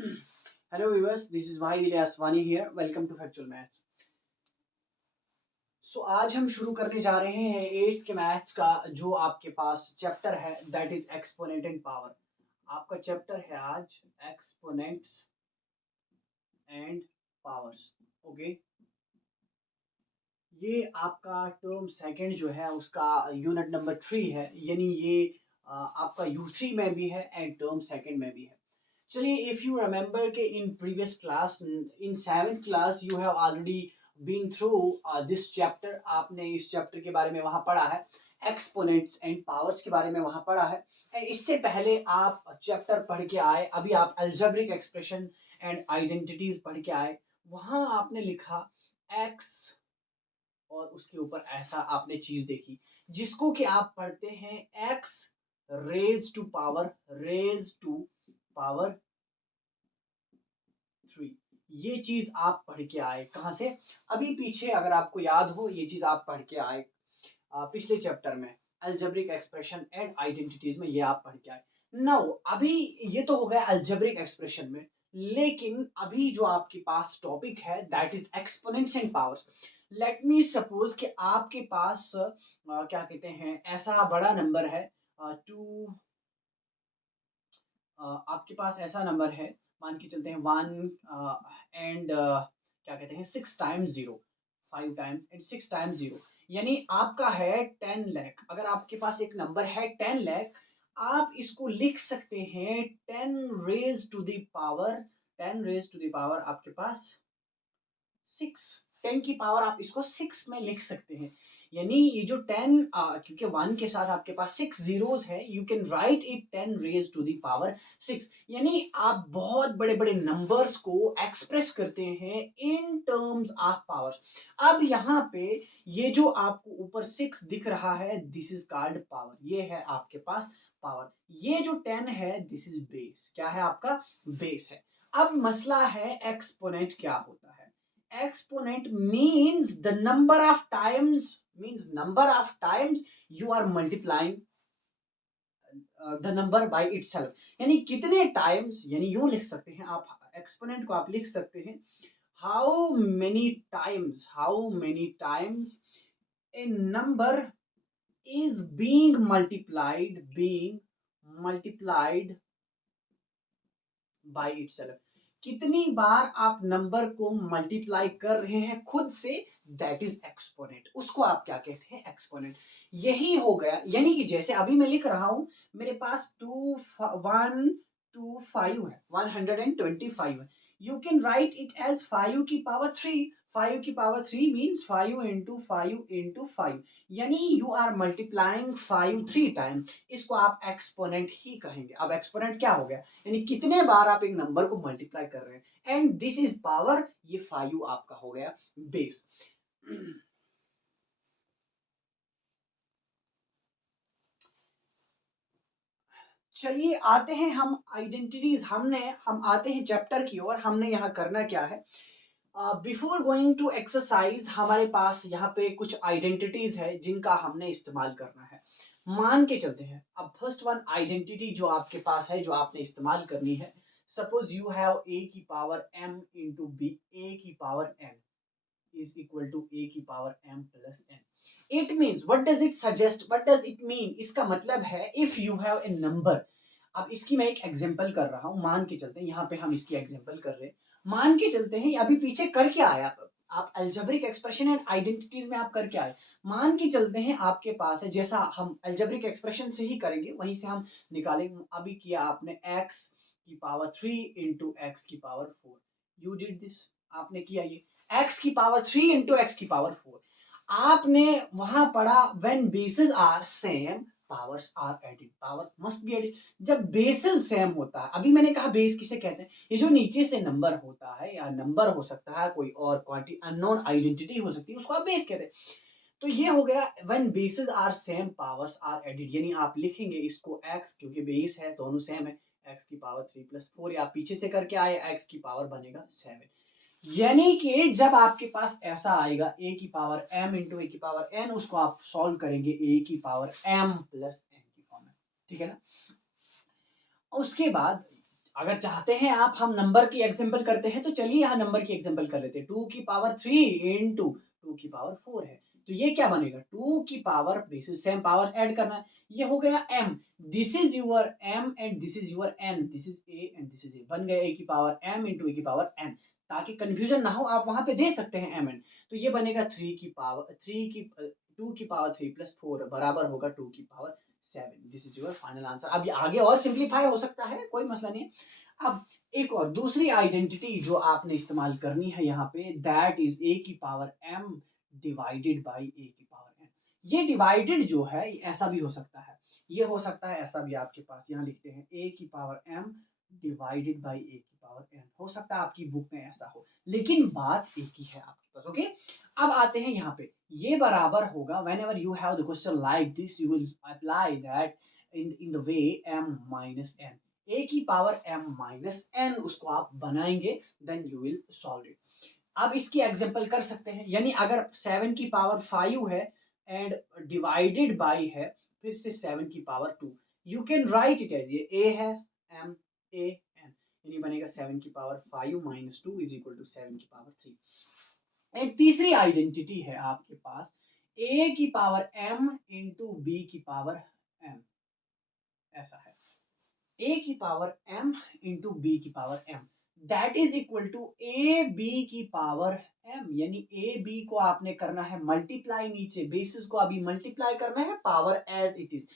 Hello viewers, this is Wahid Ilyas Wani here. Welcome to Factual Maths. आज हम शुरू करने जा रहे हैं 8th के मैथ्स का जो आपके पास चैप्टर है that is exponent and power. आपका चैप्टर है आज एक्सपोनेंट्स एंड पावर्स। ओके, ये आपका टर्म सेकंड जो है उसका यूनिट नंबर 3 है, यानी ये आपका U3 में भी है एंड टर्म सेकंड में भी है। चलिए, इफ यू रिमेंबर के in previous class in 7th class you have already been through this chapter. आपने इस चैप्टर के बारे में वहां पढ़ा है, एक्सपोनेंट्स एंड पावर्स के बारे में वहां पढ़ा है। एंड इससे पहले आप चैप्टर पढ़ के आए, अभी आप अलजेब्रिक एक्सप्रेशन एंड आइडेंटिटीज पढ़ के आए। वहां आपने लिखा एक्स और उसके ऊपर ऐसा आपने चीज देखी जिसको कि आप पढ़ते हैं एक्स रेज टू पावर 3। ये चीज आप पढ़ के आए कहां से? अभी पीछे अगर आपको याद हो, ये चीज आप पढ़ के आए पिछले चैप्टर में अलजेब्रिक एक्सप्रेशन एंड आइडेंटिटीज में, ये आप पढ़ के आए। नाउ अभी ये तो हो गया अलजेब्रिक एक्सप्रेशन में, लेकिन अभी जो आपके पास टॉपिक है that is exponents and powers. Let me suppose कि आपके पास क्या कहते हैं, ऐसा बड़ा नंबर है टू, आपके पास ऐसा नंबर है, मान के चलते हैं 1 एंड क्या कहते हैं 6 टाइम्स 0, 5 टाइम्स एंड 6 टाइम्स 0, यानी आपका है 10 लाख। अगर आपके पास एक नंबर है 10 लाख, आप इसको लिख सकते हैं 10 raise to the power, 10 raise to the power आपके पास 6, 10 की पावर आप इसको 6 में लिख सकते हैं। यानी ये जो 10 क्योंकि 1 के साथ आपके पास 6 जीरोस है, you can write it 10 raise to the power 6। यानी आप बहुत बड़े बड़े नंबर्स को एक्सप्रेस करते हैं इन टर्म्स ऑफ पावर्स। अब यहाँ पे ये जो आपको ऊपर 6 दिख रहा है, दिस इज कॉल्ड पावर, ये है आपके पास पावर। ये जो 10 है दिस इज बेस, क्या है आपका? बेस है। अब मसला है एक्सपोनेंट क्या होता है। Exponent means the number of times, you are multiplying the number by itself। यानी कितने टाइम्स, यानी यूं लिख सकते हैं आप एक्सपोनेंट को, आप लिख सकते हैं how many times a number is being multiplied by itself। कितनी बार आप नंबर को मल्टीप्लाई कर रहे हैं खुद से, दैट इज एक्सपोनेंट। उसको आप क्या कहते हैं? एक्सपोनेंट। यही हो गया, यानी कि जैसे अभी मैं लिख रहा हूं, मेरे पास 125 है, 125 है। You can write it as 5 की पावर 3। 5 की पावर 3 मीन्स 5 इंटू 5 इंटू 5, यानी यू आर मल्टीप्लाइंग 5 3 टाइम। इसको आप एक्सपोनेंट ही कहेंगे। अब एक्सपोनेंट क्या हो गया? यानी कितने बार आप एक नंबर को मल्टीप्लाई कर रहे हैं, एंड दिस इज पावर, ये 5 आपका हो गया बेस। चलिए आते हैं हम आइडेंटिटीज, हम आते हैं चैप्टर की ओर। हमने यहाँ करना क्या है, बिफोर गोइंग टू एक्सरसाइज हमारे पास यहाँ पे कुछ आइडेंटिटीज है जिनका हमने इस्तेमाल करना है। मान के चलते हैं, अब फर्स्ट वन आइडेंटिटी जो आपके पास है, जो आपने इस्तेमाल करनी है, सपोज यू हैव a की power m into B, a की power m is equal to a की power m plus n। It means, what does it suggest, what does it mean? इसका मतलब है if you have a number। अब इसकी मैं एक एग्जांपल कर रहा हूं, मान के चलते हैं, यहाँ पे हम इसकी एग्जांपल कर रहे हैं। मान के चलते हैं अभी पीछे कर क्या आया, आप अलजेब्रिक एक्सप्रेशन एंड आइडेंटिटीज में आप कर क्या आए। मान के चलते हैं आपके पास है, जैसा हम अलजेब्रिक एक्सप्रेशन से ही करेंगे वहीं से हम निकालेंगे। अभी किया आपने x की पावर 3 इंटू एक्स की पावर 4, यू डिड दिस, आपने किया ये x की पावर 3 इंटू एक्स की पावर 4। आपने वहां पढ़ा when bases are same powers are added, powers must be added. जब बेसेस सेम होता है, अभी मैंने कहा बेस किसे कहते हैं, ये जो नीचे से नंबर होता है, या नंबर हो सकता है, कोई और क्वांटिटी अननोन आइडेंटिटी हो सकती है, उसको आप बेस कहते हैं। तो ये हो गया when bases are same powers are added, यानी आप लिखेंगे इसको x, क्योंकि बेस है दोनों सेम है, x की पावर 3 प्लस 4, या पीछे से करके आए x की पावर बनेगा 7। यानी कि जब आपके पास ऐसा आएगा a की पावर m इंटू ए की पावर n, उसको आप सॉल्व करेंगे a की पावर m प्लस n की फॉर्म में, ठीक है ना। उसके बाद अगर चाहते हैं आप हम नंबर की एग्जांपल करते हैं तो चलिए यहाँ नंबर की एग्जांपल कर लेते हैं। 2 की पावर 3 इंटू 2 की पावर 4 है, तो ये क्या बनेगा 2 की power basis same power add करना है, ये हो गया m, this is your m and this is your n, this is a and this is a, बन गया a की पावर m इंटू a की पावर n। ताकि कंफ्यूजन ना हो आप वहां पे दे सकते हैं m n, तो ये बनेगा 3 की पावर 3 की 2 की पावर 3 प्लस 4 बराबर होगा 2 की power 7। This is your final answer. अब आगे और सिंप्लीफाई हो सकता है, कोई मसला नहीं है। अब एक और दूसरी आइडेंटिटी जो आपने इस्तेमाल करनी है यहाँ पे, दैट इज a की power m divided by a की पावर n। ये डिवाइडेड जो है ऐसा भी हो सकता है, ये हो सकता है ऐसा भी, आपके पास यहाँ लिखते हैं a की power m divided by a की पावर n, हो सकता है आपकी बुक में ऐसा हो, लेकिन बात एक ही है आपके पास। ओके, अब आते हैं यहाँ पे, ये बराबर होगा whenever you have the question like this you will apply that in the way m minus n, a की पावर m माइनस n उसको आप बनाएंगे, then you will solve it. अब इसकी एग्जांपल कर सकते हैं, यानी अगर 7 की पावर 5 है एंड डिवाइडेड बाय है फिर से 7 की power 2, you can write it as ये a है m a n, यानी बनेगा 7 की power 5 minus 2 is equal to 7 की पावर 3। एक तीसरी आइडेंटिटी है आपके पास, a की पावर m इंटू b की पावर m, ऐसा है a की पावर m इंटू b की power m, that is equal to A B की पावर m, यानी ए बी को आपने करना है मल्टीप्लाई, नीचे बेसिस को अभी मल्टीप्लाई करना है, पावर एज इट इज।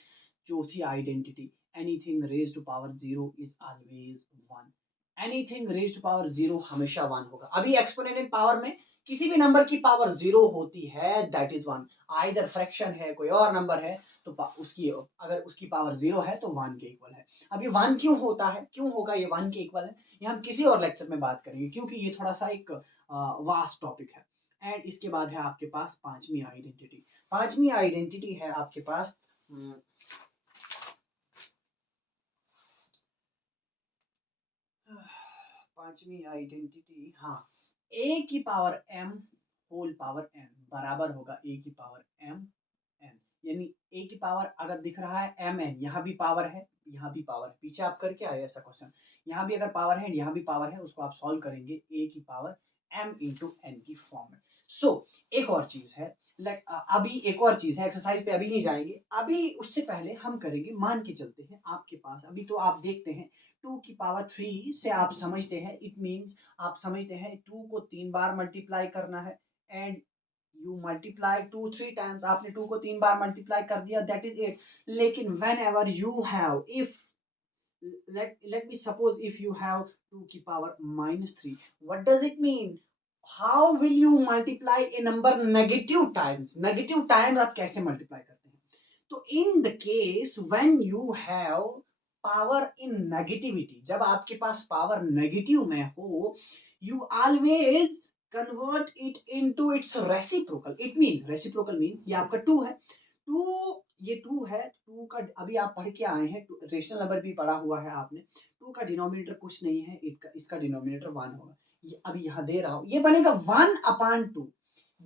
चौथी identity, anything raise to power 0 is always 1, anything raise to power 0 हमेशा 1 होगा। अभी एक्सपोनेंशियल पावर में किसी भी नंबर की पावर 0 होती है दैट इज 1, आइदर फ्रैक्शन है कोई और नंबर है तो उसकी अगर उसकी पावर 0 है तो 1 के इक्वल है। अब ये 1 क्यों होता है, क्यों होगा ये 1 के इक्वल है, ये हम किसी और लेक्चर में बात करेंगे क्योंकि ये थोड़ा सा एक वास्ट टॉपिक है। एंड इसके बाद है आपके पास पांचवी आइडेंटिटी, पांचवी आइडेंटिटी है आपके पास पांचवी आइडेंटिटी, हाँ, a की power m whole power n बराबर होगा a की पावर m n, यानी a की पावर अगर दिख रहा है m n, यहाँ भी पावर है यहाँ भी पावर है, पीछे आप करके आए ऐसा क्वेश्चन, यहाँ भी अगर पावर है यहाँ भी पावर है, उसको आप सॉल्व करेंगे a की पावर m इंटू n की फॉर्म में। सो एक और चीज है, अभी एक और चीज है, एक्सरसाइज पे अभी नहीं जाएंगे, अभी उससे पहले हम करेंगे, मान के चलते हैं आपके पास अभी तो आप देखते हैं 2 की पावर 3 से आप समझते हैं, इट मींस आप समझते हैं 2 को 3 बार मल्टीप्लाई करना है एंड यू मल्टीप्लाई 2 3 टाइम्स, आपने 2 को 3 बार मल्टीप्लाई कर दिया दैट इज 8। लेकिन when ever you have, if let me suppose if you have 2 की power -3, what does it mean, how will you multiply a number negative times, negative times आप कैसे multiply करते हैं, तो in the case when you have power in negativity, जब आपके पास power negative में हो, you always convert it into its reciprocal, it means reciprocal means ये आपका 2 है, 2 ये 2 है, 2 का अभी आप पढ़ के आए हैं, रेशनल नंबर भी पढ़ा हुआ है आपने, 2 का डिनोमिनेटर कुछ नहीं है, इसका डिनोमिनेटर 1 होगा, ये अभी यहाँ दे रहा हूं, ये बनेगा 1/2।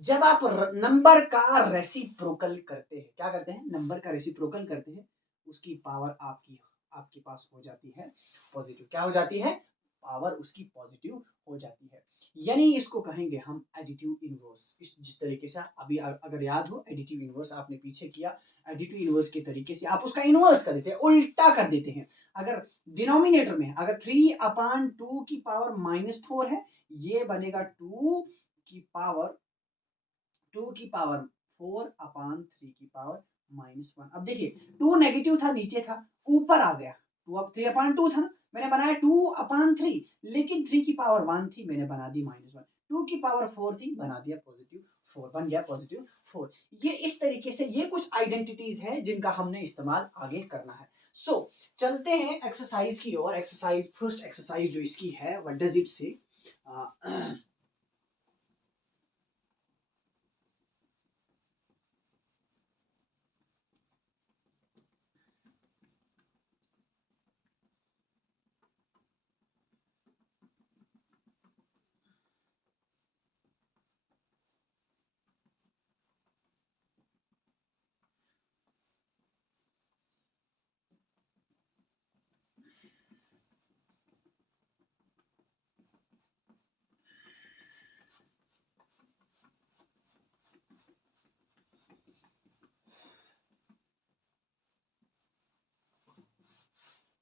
जब आप नंबर का रेसिप्रोकल करते हैं, क्या करते हैं, नंबर का रेसिप्रोकल करते हैं, उसकी पावर आपकी आपके पास हो जाती है पॉजिटिव, क्या हो जाती है, पावर उसकी पॉजिटिव हो जाती है, यानी इसको कहेंगे हम एडिटिव इनवर्स। इस जिस तरीके से अभी अगर याद हो एडिटिव इनवर्स आपने पीछे किया, एडिटिव इनवर्स के तरीके से आप उसका इनवर्स कर देते हैं, उल्टा कर देते हैं। अगर डिनोमिनेटर में अगर 3/2 की पावर -4 है, ये बनेगा 2 की पावर 4/3 की पावर -1। अब देखिए 2 नेगेटिव था, नीचे था, ऊपर आ गया 2, अब 3/2 था ना, मैंने बनाया 2/3, लेकिन 3 की पावर 1 थी, मैंने बना दी -1, 2 की पावर 4 थी, बना दिया +4, बन गया +4। ये इस तरीके से ये कुछ आइडेंटिटीज हैं जिनका हमने इस्तेमाल आगे करना है। सो चलते हैं एक्सरसाइज की ओर। एक्सरसाइज फर्स्ट एक्सरसाइज जो इसकी है, व्हाट डज इट से,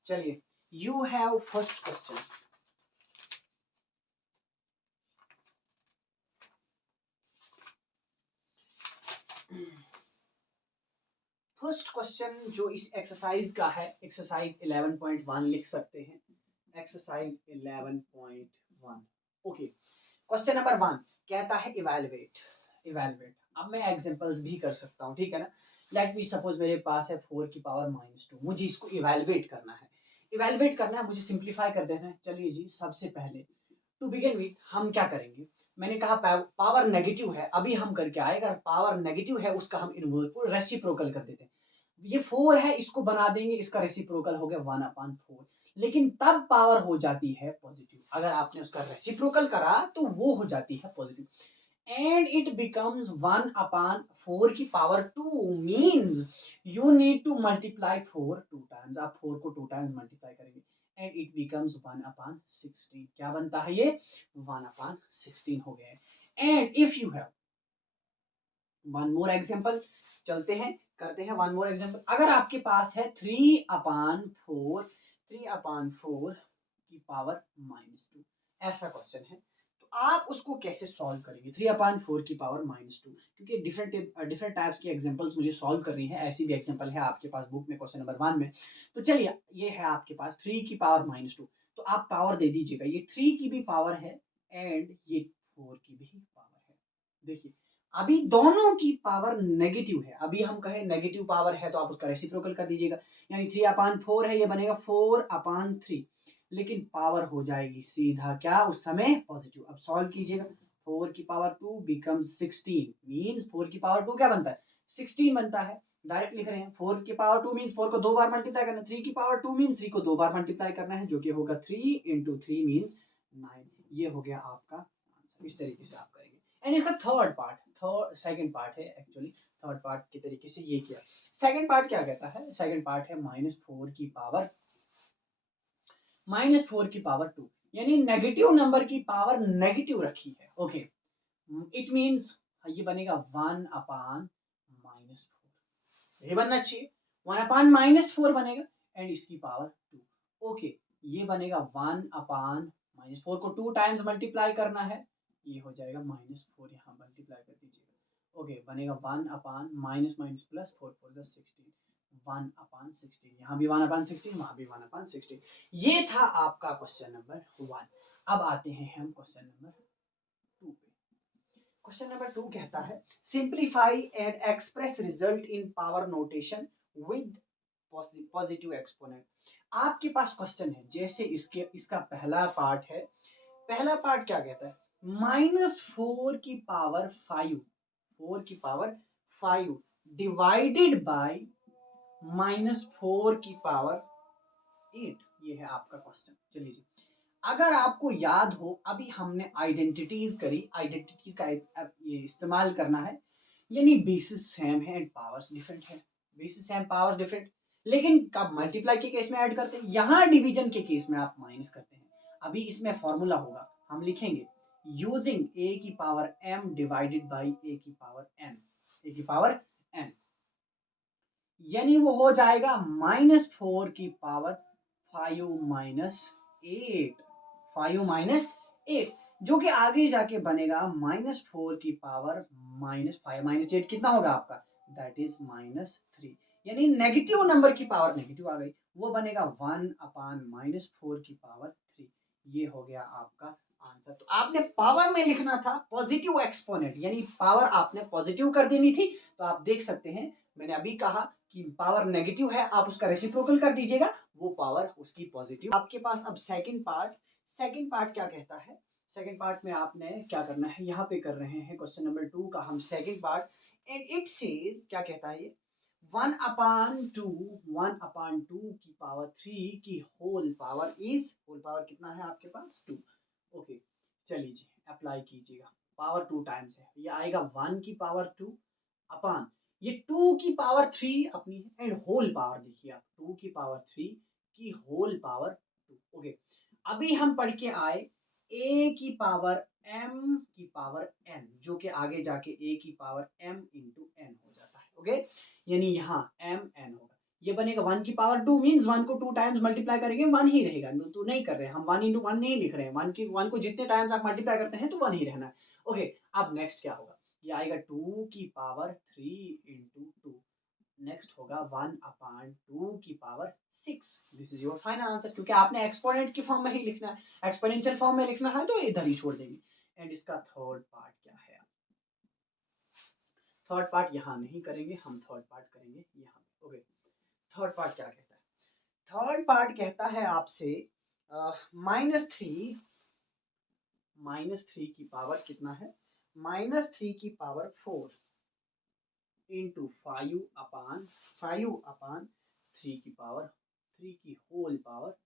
चलिए, you have first question. First question जो इस एक्सरसाइज का है, एक्सरसाइज 11.1 लिख सकते हैं, एक्सरसाइज 11.1। ओके, क्वेश्चन नंबर 1 कहता है इवैल्यूएट। इवैल्यूएट, अब मैं एग्जांपल्स भी कर सकता हूँ, ठीक है ना। लेट मी सपोज मेरे पास है 4 की पावर -2, मुझे इसको इवैल्यूएट करना है। इवैल्यूएट करना है, मुझे सिंप्लीफाई कर देना है। चलिए जी, सबसे पहले टू बिगिन विथ हम क्या करेंगे, मैंने कहा पावर नेगेटिव है, अभी हम करके आए, अगर पावर नेगेटिव है उसका हम इनवर्स को रेसिप्रोकल कर देते हैं। ये 4 है, इसको बना देंगे, इसका रेसिप्रोकल हो गया 1/4, लेकिन तब पावर हो जाती है पॉजिटिव, अगर आपने उसका रेसिप्रोकल करा तो वो हो जाती है पॉजिटिव, एंड इट बिकम्स 1/4 की power 2 means you need to multiply 4 2 times. आप 4 को 2 टाइम्स मल्टीप्लाई करेंगे एंड इट बिकम्स 1/16। क्या बनता है ये? 1/16 हो गया है। And if you have one more example, चलते हैं करते हैं वन मोर एग्जांपल। अगर आपके पास है 3/4 की पावर -2, ऐसा क्वेश्चन है, तो आप उसको कैसे सॉल्व करेंगे 3/4 की पावर -2, क्योंकि डिफरेंट टाइप्स की एग्जांपल्स मुझे सॉल्व करनी है। ऐसी भी एग्जांपल है आपके पास बुक में क्वेश्चन नंबर 1 में। तो चलिए, ये है आपके पास 3 की पावर -2, तो आप पावर दे दीजिएगा, ये 3 की भी पावर है एंड ये 4 की भी पावर है। देखिए, अभी दोनों की पावर नेगेटिव है, अभी हम कहें नेगेटिव पावर है तो आप उसका रेसिप्रोकल कर दीजिएगा, यानी 3/4 है, ये बनेगा 4/3, लेकिन पावर हो जाएगी सीधा क्या उस समय पॉजिटिव। अब सॉल्व कीजिएगा, 4 की पावर 2 बिकम्स 16 मींस 4 की पावर 2 क्या बनता है? 16 बनता है। डायरेक्ट लिख रहे हैं, 4 की पावर 2 मींस 4 को 2 बार मल्टीप्लाई करना है, 3 की पावर 2 मींस 3 को 2 बार मल्टीप्लाई करना है, जो कि होगा 3 × 3 मींस 9। ये हो गया आपका आंसर। इस तरीके से आप करेंगे। एंड इसका सेकंड पार्ट है एक्चुअली, थर्ड पार्ट के तरीके से ये किया। सेकंड पार्ट क्या कहता है? सेकंड पार्ट है -4 की पावर 2, यानी नेगेटिव नंबर की पावर नेगेटिव रखी है। ओके, इट मींस ये बनेगा 1/-4, ये बनना चाहिए, 1/-4 बनेगा एंड इसकी पावर 2। ओके, ये बनेगा 1/-4 को 2 टाइम्स मल्टीप्लाई करना है, ये हो जाएगा -4, यहाँ मल्टीप्लाई कर दीजिएगा। ओके, बनेगा 1/- प्लस 4 4 16, 1/16, यहाँ भी 1/16, वहाँ भी 1/16। ये था आपका क्वेश्चन नंबर 1। अब आते हैं हम क्वेश्चन नंबर 2 पे। क्वेश्चन नंबर 2 कहता है simplify and express result in power notation with positive exponent. आपके पास क्वेश्चन है, जैसे इसका पहला पार्ट है, पहला पार्ट क्या कहता है? -4 की पावर 5, 4 की पावर 5 डिवाइडेड बाय -4 की पावर 8। ये है आपका क्वेश्चन। चलिए जी, अगर आपको याद हो, अभी हमने आइडेंटिटीज करी, आइडेंटिटीज का ये इस्तेमाल करना है, यानी बेसिस सेम है एंड पावर्स डिफरेंट है। बेसिस सेम, पावर्स डिफरेंट, लेकिन कब मल्टीप्लाई के केस में ऐड करते हैं, यहाँ डिवीजन के केस में आप माइनस करते हैं। अभी इसमें फॉर्मूला होगा, हम लिखेंगे यूजिंग a की power m divided by a की पावर n, a की पावर n, यानी वो हो जाएगा -4 की पावर 5 -8, 5 जो कि आगे जाके बनेगा -4 की पावर -5 -8 कितना होगा आपका? दैट इज -3, यानी नेगेटिव नंबर की पावर नेगेटिव आ गई, वो बनेगा 1/-4 की पावर 3। ये हो गया आपका आंसर। तो आपने पावर में लिखना था पॉजिटिव एक्सपोनेंट, यानी पावर आपने पॉजिटिव कर देनी थी। तो आप देख सकते हैं, मैंने अभी कहा कि पावर नेगेटिव है, आप उसका रेसिप्रोकल कर दीजिएगा, वो पावर उसकी पॉजिटिव। आपके पास अब सेकंड पार्ट क्या कहता है? सेकंड पार्ट में आपने क्या करना है, यहाँ पे कर रहे हैं क्वेश्चन नंबर 2 का हम second part, and it says क्या कहता है ये 1/2 की पावर 3 की होल पावर कितना है आपके पास? 2। ओके, चलिए जी, अप्लाई कीजिएगा, पावर 2 टाइम्स है, ये आएगा 1 की पावर 2 अपान ये 2 की पावर 3 अपनी है, एंड होल पावर देखिए आप, 2 की पावर 3 की होल पावर 2। ओके, अभी हम पढ़ के आए a की पावर m की पावर n, जो कि आगे जाके a की पावर m इंटू n हो जाता है। ओके, यानी यहाँ m n होगा, ये बनेगा 1 की पावर 2 मीन्स 1 को 2 टाइम्स मल्टीप्लाई करेंगे 1 ही रहेगा, तो नहीं कर रहे हैं हम 1 इंटू 1 नहीं लिख रहे हैं, 1 को जितने टाइम्स आप मल्टीप्लाई करते हैं तो 1 ही रहना है। ओके, अब नेक्स्ट क्या होगा, ये आएगा 2 की पावर 3 इंटू 2, नेक्स्ट होगा 1 अपान 2 की power 6। This is your final answer, क्योंकि आपने एक्सपोनेंट की फॉर्म में ही लिखना है, एक्सपोनेंशियल फॉर्म में लिखना है तो इधर ही छोड़ देंगे। एंड इसका थर्ड पार्ट क्या है, थर्ड पार्ट यहाँ नहीं करेंगे हम, थर्ड पार्ट करेंगे यहाँ। ओके, थर्ड पार्ट क्या कहता है, थर्ड पार्ट कहता है आपसे -3 की पावर कितना है, -3 की पावर 4 इंटू 5/3 की पावर 3 की होल पावर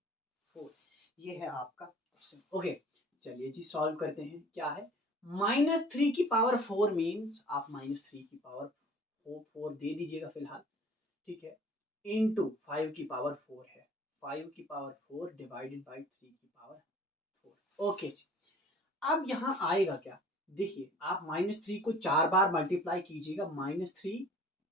4। ये है आपका क्वेश्चन। ओके, चलिए जी सॉल्व करते हैं। क्या है, -3 की पावर 4 मीन्स आप -3 की पावर 4 दे दीजिएगा फिलहाल, ठीक है, इंटू 5 की पावर 4 है, 5 की पावर 4 डिवाइडेड बाई 3 की पावर 4। ओके जी, अब यहाँ आएगा क्या, देखिए आप -3 को 4 बार मल्टीप्लाई कीजिएगा, -3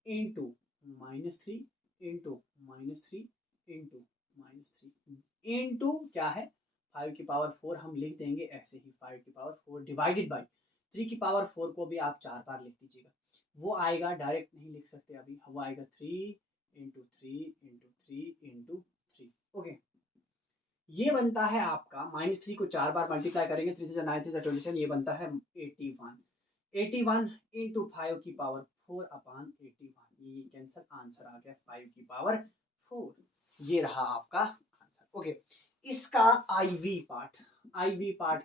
इंटू -3 इंटू -3 इंटू -3 इंटू क्या है 5 की पावर 4, हम लिख देंगे ऐसे ही 5 की पावर 4 डिवाइडेड बाई 3 की पावर 4 को भी आप 4 बार लिख दीजिएगा, वो आएगा, डायरेक्ट नहीं लिख सकते अभी, वो आएगा 3 इंटू 3 इंटू 3 इंटू 3। ओके, ये बनता है आपका, -3 को 4 बार मल्टीप्लाई करेंगे, 3 से 9 से 27, ये बनता है 81, 81 इंटू 5 की पावर 4 अपान 81, ये कैंसर, आंसर आ गया 5 की पावर 4। ये रहा आपका आंसर। ओके, इसका आईवी पार्ट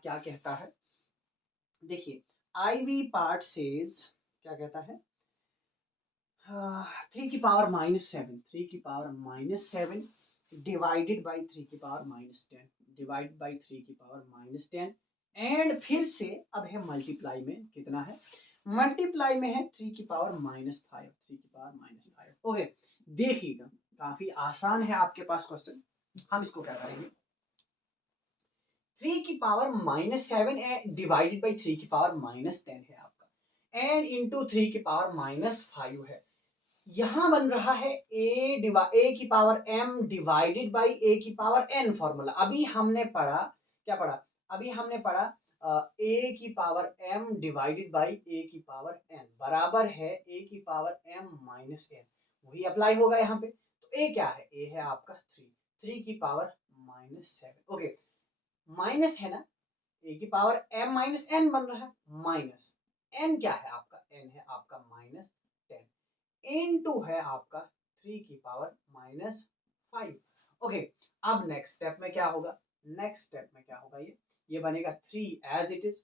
क्या कहता है, देखिए आईवी पार्ट सेज क्या कहता है, 3 की पावर -7, 3 की पावर -7 डिवाइडेड बाई 3 की पावर -10, डिवाइड बाई 3 की पावर -10, एंड फिर से अब है मल्टीप्लाई में, कितना है, मल्टीप्लाई में है 3 की पावर -5, 3 की पावर -5। ओके, देखिएगा काफी आसान है आपके पास क्वेश्चन, हम इसको क्या करेंगे, 3 की पावर -7 डिवाइडेड बाई 3 की पावर -10 है आपका, एंड इंटू 3 की पावर -5 है, यहां बन रहा है ए की पावर m डिवाइडेड बाई ए की पावर n फॉर्मूला। अभी हमने पढ़ा, क्या पढ़ा, अभी हमने पढ़ा ए की पावर m डिवाइडेड बाई ए की पावर n बराबर है ए की पावर m माइनस n, वही अप्लाई होगा यहाँ पे। तो ए क्या है, ए है आपका 3 की पावर -7। ओके, माइनस है ना, ए की पावर m माइनस n बन रहा है, माइनस n क्या है आपका, n है आपका -10 इनटू है आपका 3 की पावर -5। ओके, अब नेक्स्ट स्टेप में क्या होगा, नेक्स्ट स्टेप में क्या होगा, ये बनेगा 3 एज इट इज,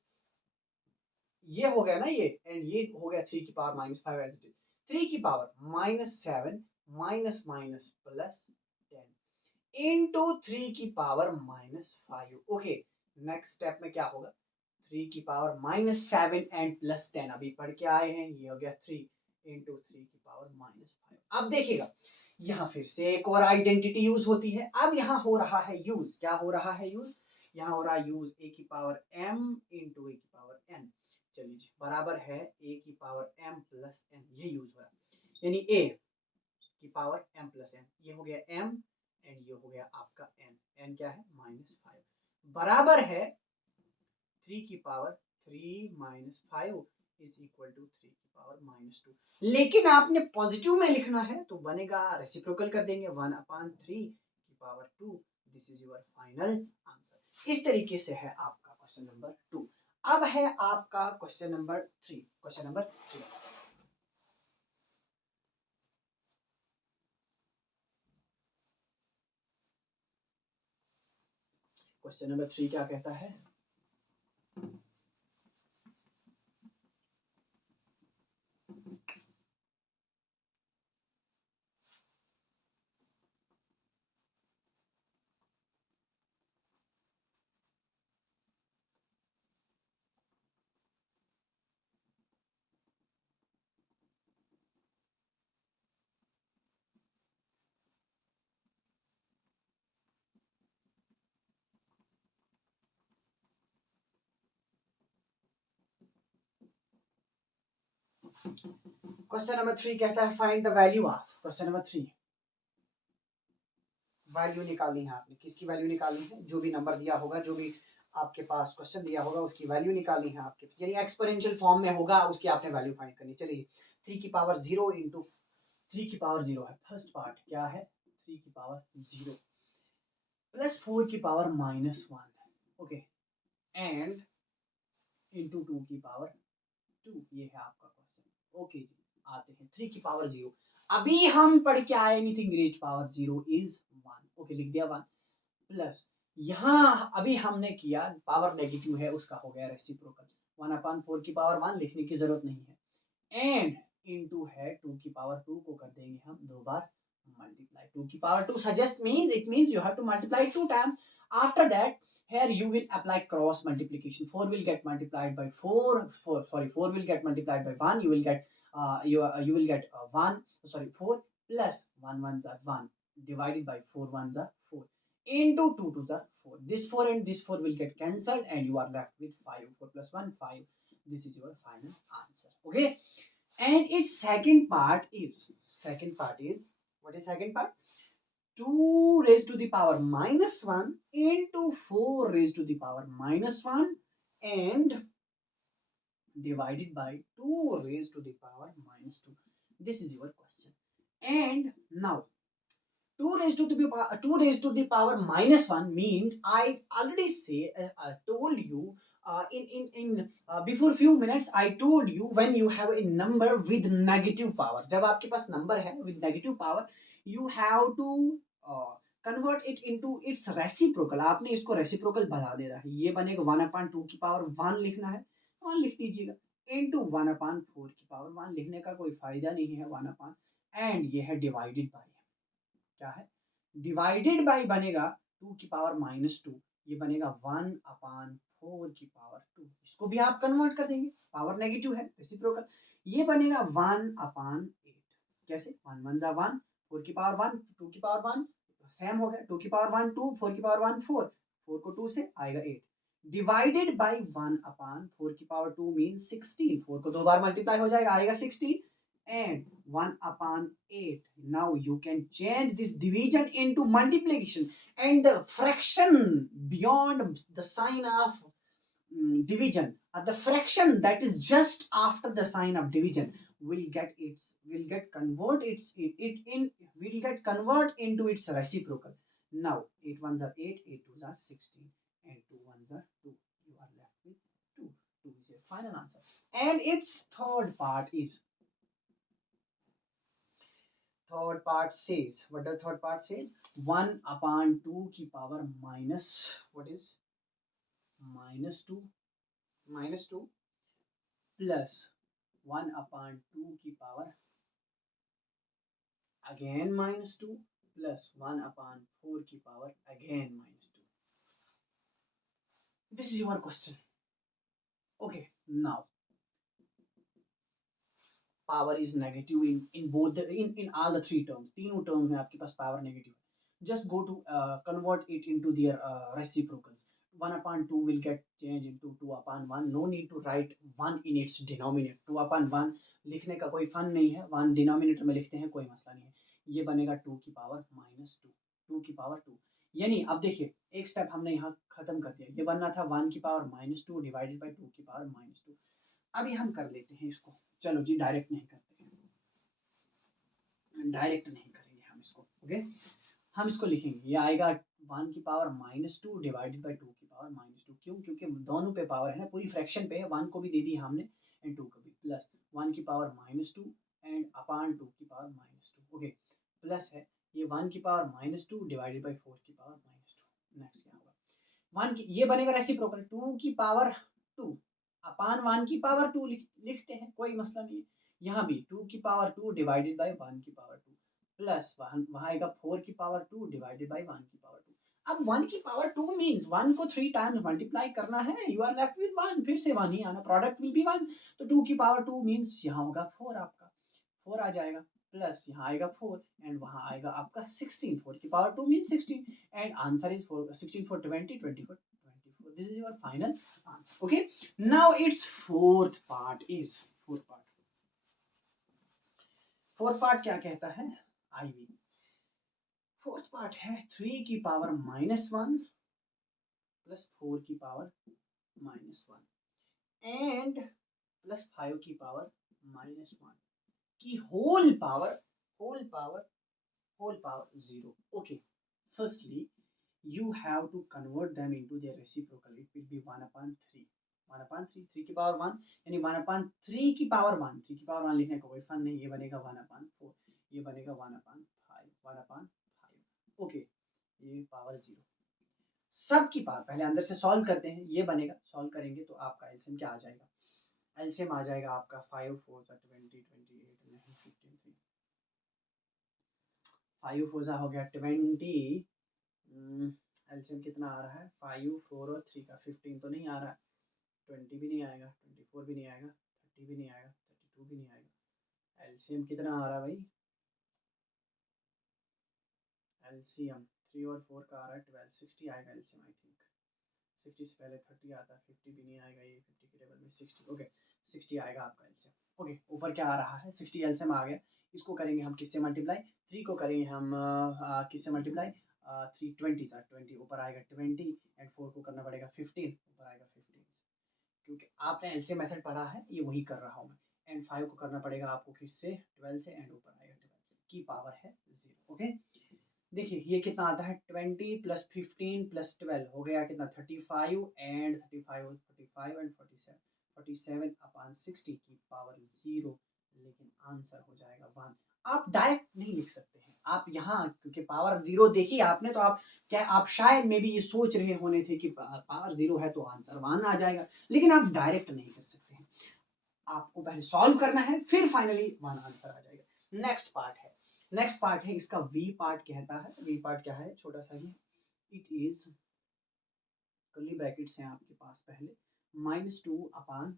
ये हो गया ना ये, एंड ये हो गया 3 की पावर -5 एज इट इज, 3 की power -7 minus minus plus 10 into 3 की पावर -5। ओके, नेक्स्ट स्टेप में क्या होगा, 3 की पावर -7 एंड +10 अभी पढ़ के आए हैं, ये हो गया 3 इंटू 3 की पावर -5। अब देखिएगा यहाँ फिर से एक और आइडेंटिटी यूज होती है, अब यहाँ हो रहा है यूज, क्या हो रहा है यूज, यहाँ हो रहा है यूज ए की पावर m इंटू ए की पावर n, चलिए जी बराबर है ए की पावर m प्लस n, ये यूज हो रहा है, यानी a की पावर m प्लस n, ये हो गया m एंड ये हो गया आपका n क्या है -5, बराबर है 3 की पावर 3 -5 इज इक्वल टू 3 की पावर -2। लेकिन आपने पॉजिटिव में लिखना है तो बनेगा, रेसिप्रोकल कर देंगे 1/3 की power 2, this is your final answer. इस तरीके से है आपका क्वेश्चन नंबर 2। अब है आपका question number 3, question number 3, question number 3 क्या कहता है, क्वेश्चन नंबर 3 कहता है find the value of, question number 3, value निकालनी है आपने। किसकी वैल्यू निकालनी है? जो भी नंबर दिया होगा, जो भी आपके पास क्वेश्चन दिया होगा, उसकी वैल्यू निकालनी है आपके, यानी एक्सपोनेंशियल फॉर्म में होगा, उसकी आपने वैल्यू फाइंड करनी। चलिए 3 की पावर 0 इंटू 3 की पावर 0 है फर्स्ट पार्ट, क्या है 3 की पावर 0 प्लस 4 की पावर -1, ओके, एंड इंटू 2 की पावर 2, ये है आपका क्वेश्चन। ओके जी, आते हैं 3 की पावर 0। अभी हम पढ़ के आए, anything raise power 0 is 1, okay, लिख दिया 1 प्लस यहाँ अभी हमने किया पावर नेगेटिव है, उसका हो गया रेसिप्रोकल, 1/4 की पावर 1 लिखने की जरूरत नहीं है, एंड इनटू है 2 की पावर 2 को कर देंगे हम दो बार मल्टीप्लाई। 2 की power 2 suggest means it means you have to multiply 2 times. After that, here you will apply cross multiplication. 4 will get multiplied by 4 will get multiplied by 1. You will get you will get 1, sorry, 4 plus 1 ones are 1 divided by 4 ones are 4 into 2 twos are 4. This 4 and this 4 will get cancelled and you are left with 5. 4 plus 1 5. This is your final answer. Okay. And its second part is what is second part? 2 raised to the power -1 into 4 raised to the power -1 and divided by 2 raised to the power -2. This is your question. And now 2 raised to the power -1 means I already told you in before few minutes I told you when you have a number with negative power, जब आपके पास number है with negative power, you have to convert it into its reciprocal. आपने इसको reciprocal बना देना है, ये बनेगा 1/2 की पावर 1 लिखना है, 1 लिख दीजिएगा, into 1/4 की पावर 1 लिखने का कोई फायदा नहीं है, 1 एंड ये है डिवाइडेड बाय, क्या है डिवाइडेड बाय बनेगा 2 की पावर -2, ये बनेगा 1/4 की पावर 2, इसको भी आप कन्वर्ट कर देंगे, पावर नेगेटिव है रेसिप्रोकल, ये बनेगा 1/8। कैसे? 1 1 1, 4 की पावर 1, 2 की पावर 1 सेम हो गया, 2 की पावर 1 2, 4 की पावर 1 4, 4 को 2 से आएगा 8 डिवाइडेड बाय 1/4 की पावर 2 मींस 16, 4 को दो बार मल्टीप्लाई हो जाएगा, आएगा 16 and 1/8. Now you can change this division into multiplication and the fraction beyond the sign of division, the fraction that is just after the sign of division will get convert into its reciprocal. Now 8 ones are 8, 8 twos are 16 and 2 ones are 2. You are left with 2. 2 is your final answer. And its third part says, what does third part says? 1/2 की power minus, what is -2 plus 1/2 की power again -2 plus 1/4 की power again -2. This is your question. Okay, now power is negative in both the in all the three terms, तीनों terms में आपके पास power negative है. Just go to convert it into their reciprocals. 1/2 will get changed into 2/1. No need to write 1 in its denominator. 2/1 लिखने का कोई fun नहीं है, 1 denominator में लिखते हैं, कोई मसला नहीं है. ये बनेगा 2 की पावर -2, 2 की पावर 2. यानी अब देखिए एक स्टेप हमने यहाँ खत्म कर दिया, ये बनना था 1 की पावर -2 डिवाइडेड बाई 2 की पावर -2. अभी हम कर लेते हैं इसको, चलो जी डायरेक्ट नहीं करते हैं, डायरेक्ट नहीं करेंगे हम इसको. ओके, हम इसको लिखेंगे, ये आएगा 1 की पावर -2 डिवाइडेड बाई 2 की पावर -2. क्यों? क्योंकि दोनों पे पावर है ना, पूरी फ्रैक्शन पे है, 1 को भी दे दी हमने एंड 2 को भी, प्लस 1 की पावर -2 एंड अपान 2 की पावर -2. ओके, प्लस है ये 1 की पावर -2 डिवाइडेड बाई 4 की पावर -2. नेक्स्ट क्या होगा, 1 की ये बनेगा रेसिप्रोकल, 2 की पावर 2 अपान 1 की पावर 2 लिखते हैं, कोई मसला नहीं है. यहाँ भी 2 की पावर 2 डिवाइडेड बाई 1 की पावर 2 प्लस वहाँ आएगा 4 की पावर 2 डिवाइडेड बाई 1 की पावर 2. अब 1 की पावर 2 मींस 1 को 3 टाइम्स मल्टीप्लाई करना है, यू आर लेफ्ट विद 1, फिर से 1 ही आना, प्रोडक्ट विल बी 1. तो 2 की पावर 2 मींस यहाँ होगा 4, आपका 4 आ जाएगा, प्लस यहाँ आएगा 4 एंड वहाँ आएगा आपका 16. 4 की power 2 means 16 and answer is 16 4 20 24. This is your final answer. Okay, now its fourth part क्या कहता है? IV. फोर्थ पार्ट है 3 की पावर -1 प्लस 4 की पावर -1 एंड प्लस 5 की पावर -1 की whole power 0. Okay, firstly you have to convert them into their reciprocal. It will be 1 upon 3, 1 upon 3, 3 की power 1 यानी 1 upon 3 की पावर 1, 3 की पावर 1 लिखने का कोई फन नहीं, ये बनेगा 1 upon 4, ये बनेगा 1 upon 5, 1 upon 5. ओके, ये पावर 0 सब की पावर पहले अंदर से सॉल्व करते हैं, ये बनेगा, सॉल्व करेंगे तो आपका एलसीएम क्या आ जाएगा, एलसीएम आ जाएगा आपका 5 4 20 28 नहीं 15 5 4 हो गया 20, एलसीएम कितना आ रहा है 5 4 और 3 का 15 तो नहीं आ रहा है, 20 भी नहीं आएगा, 24 भी नहीं आएगा, 30 भी नहीं आएगा, 32 भी नहीं आएगा, एलसीएम कितना आ रहा है भाई, एलसीएम 3 और 4 का आ रहा है 12, 60 आएगा एलसीएम आई थिंक, 60 से पहले 30 आता है, 50 भी नहीं आएगा, ये 50 के टेबल में 60, ओके 60 आएगा आपका एलसीएम. ओके, ऊपर क्या आ रहा है 60 एलसीएम आ गया, इसको करेंगे हम किससे मल्टीप्लाई, 3 को करेंगे हम किससे मल्टीप्लाई, 3 20 20 ऊपर आएगा 20 एंड 4 को करना पड़ेगा 15 ऊपर आएगा 15, क्योंकि आपने एलसीएम मेथड पढ़ा है ये वही कर रहा हूँ मैं, एंड 5 को करना पड़ेगा आपको किससे 12 से एंड ऊपर आएगा 12 की पावर है 0. ओके, देखिए ये कितना आता है 20 प्लस 15 प्लस 12 हो गया कितना 35 एंड 35 एंड 47 अपॉन 60 की पावर 0, लेकिन आंसर हो जाएगा 1. आप डायरेक्ट नहीं लिख सकते हैं, आप यहाँ क्योंकि पावर 0 देखी आपने तो आप क्या आप शायद में भी ये सोच रहे होने थे कि पावर 0 है तो आंसर 1 आ जाएगा, लेकिन आप डायरेक्ट नहीं कर सकते हैं, आपको पहले सॉल्व करना है फिर फाइनली 1 आंसर आ जाएगा. नेक्स्ट पार्ट है इसका वी पार्ट कहता है, वी पार्ट क्या है छोटा सा ही, इट इज कर्ली ब्रैकेट्स हैं आपके पास पहले -2 अपान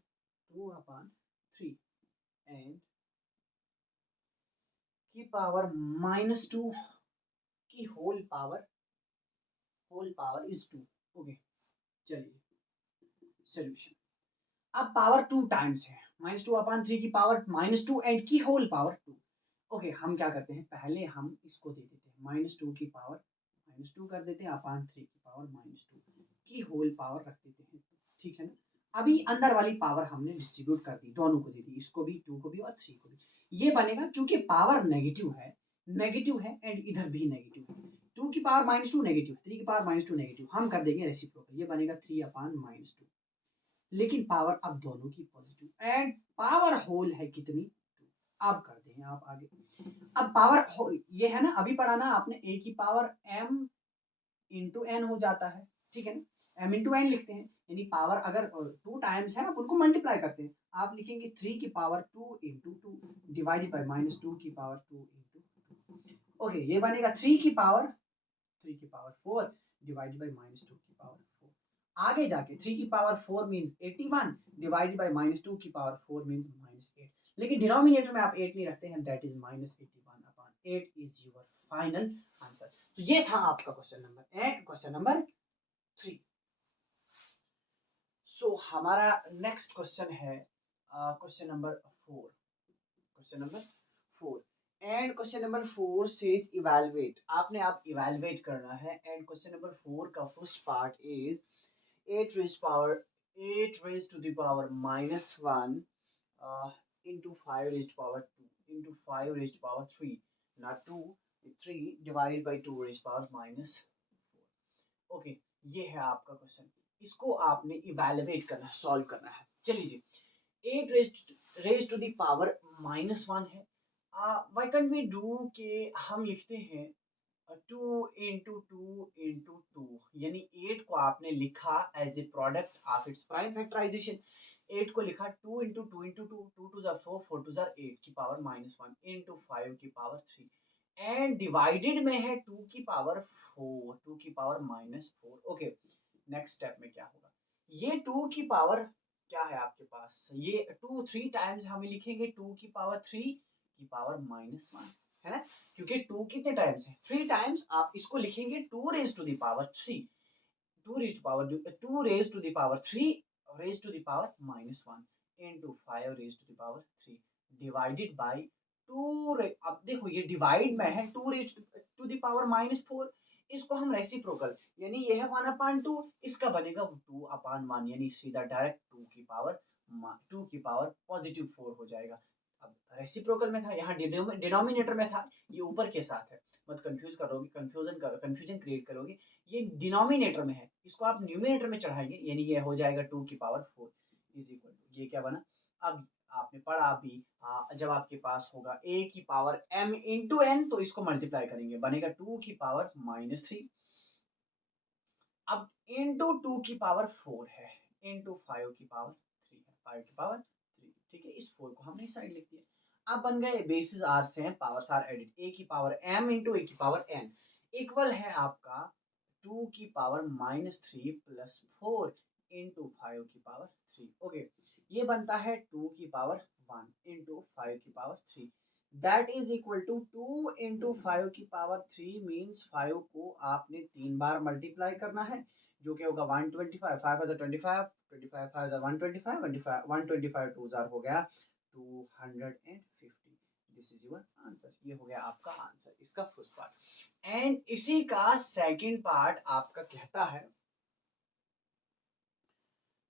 3 एंड की पावर -2 की होल पावर इज 2. ओके, चलिए सॉल्यूशन, अब पावर 2 टाइम्स है, -2 अपान 3 की पावर -2 एंड की होल पावर 2. ओके, हम क्या करते हैं पहले हम इसको दे देते हैं -2 की पावर -2 कर देते हैं अपान 3 की पावर -2 की होल पावर रख देते हैं, ठीक है ना. अभी अंदर वाली पावर हमने डिस्ट्रीब्यूट कर दी, दोनों को दे दी, इसको भी 2 को भी और 3 को भी, ये बनेगा क्योंकि पावर नेगेटिव है एंड इधर भी नेगेटिव है, 2 की पावर -2 नेगेटिव, 3 की पावर -2 नेगेटिव, हम कर देंगे रेसिप्रोकल, ये बनेगा 3 अपान -2, लेकिन पावर अब दोनों की पॉजिटिव एंड पावर होल है कितनी, आप कर दें आप आगे. अब पावर ये है ना, अभी पढ़ा ना आपने a की पावर m इंटू एन हो जाता है, ठीक है ना, m इंटू एन लिखते हैं, यानी पावर अगर 2 टाइम्स है आप उनको मल्टीप्लाई करते हैं, आप लिखेंगे 3 की पावर 2 इंटू 2 डिवाइडेड बाई -2 की पावर 2 इंटू 2. ओके, ये बनेगा 3 की पावर 4 डिवाइडेड बाई -2 की पावर 4. आगे जाके 3 की पावर 4 मीन्स 81 डिवाइडेड बाई -2 की पावर 4 मीन्स -8, लेकिन डिनोमिनेटर में आप 8 नहीं रखते हैं, that is -81 upon 8 is your final answer. तो ये था आपका क्वेश्चन नंबर 3. सो हमारा नेक्स्ट क्वेश्चन है question number 4 and question number 4 says evaluate, आपने आप इवैल्यूएट करना है, एंड क्वेश्चन नंबर 4 का first part is 8 raised to the power -1 into 5 raised to power 2 into 5 raised to power 3, not 2, 3 divided by 2 raised to power -4. Okay, ये है आपका question, इसको आपने इवैल्यूएट करना है, सॉल्व करना है. चलिए जी, 8 raised to the power -1 है, व्हाई कैंट वी डू के हम लिखते हैं 2 इंटू 2 इंटू 2, यानी 8 को आपने लिखा as a product of its prime factorization, 8 को लिखा 2 इंटू 2 इंटू 2, 2 टू जार 4, 4 टू जार 8 की पावर -1 इंटू 5 की पावर 3 एंड डिवाइडेड में है 2 की पावर 4, 2 की पावर -4. ओके, नेक्स्ट स्टेप में क्या होगा, ये 2 की पावर क्या है आपके पास, ये 2 3 टाइम्स हमें लिखेंगे 2 की पावर 3 की पावर -1 है ना, क्योंकि 2 कितने टाइम्स है 3 टाइम्स, आप इसको लिखेंगे 2 raise to the power 3, 2 raise to the power 3 raise to the power -1 into 5 raised to the power 3 divided by अब देखो ये डिवाइड में है, 2 रेज टू द पावर -4, इसको हम रेसिप्रोकल यानी ये है 1/2, इसका बनेगा 2/1 यानी सीधा डायरेक्ट 2 की पावर +4 हो जाएगा। अब रेसिप्रोकल में था, यहाँ डिनोमिनेटर में था, ये ऊपर के साथ है, मत कंफ्यूज करोगे, कंफ्यूजन क्रिएट करोगे। ये डिनोमिनेटर में है, इसको आप न्यूमिनेटर में चढ़ाएंगे यानी ये हो जाएगा 2 की पावर 4 इज इक्वल टू, ये क्या बना। अब आपने पढ़ा भी, जब आपके पास होगा a की पावर m इंटू n, तो इसको मल्टीप्लाई करेंगे, बनेगा 2 की पावर -3। अब इंटू 2 की पावर 4 है, इंटू 5 की पावर 3 है, 5 की पावर 3, ठीक है। इस 4 को हमने इस साइड लिख दिया। अब बन गए बेसिस आर से हैं, पावर्स आर एडेड, a की पावर m इंटू a की पावर n इक्वल है आपका 2 की पावर -3 प्लस 4 इंटू 5 की पावर 3। ओके, ये बनता है 2 की पावर 1 इंटू 5 की power 3, that is equal to 2 into 5 की पावर 3 मीन्स 5 को आपने 3 बार मल्टीप्लाई करना है, जो कि होगा 125, 5 25, 25 5 125, 125 2 हो गया 250। दिस इज योर आंसर, ये हो गया आपका आंसर, इसका फर्स्ट पार्ट। एंड इसी का सेकंड पार्ट आपका कहता है,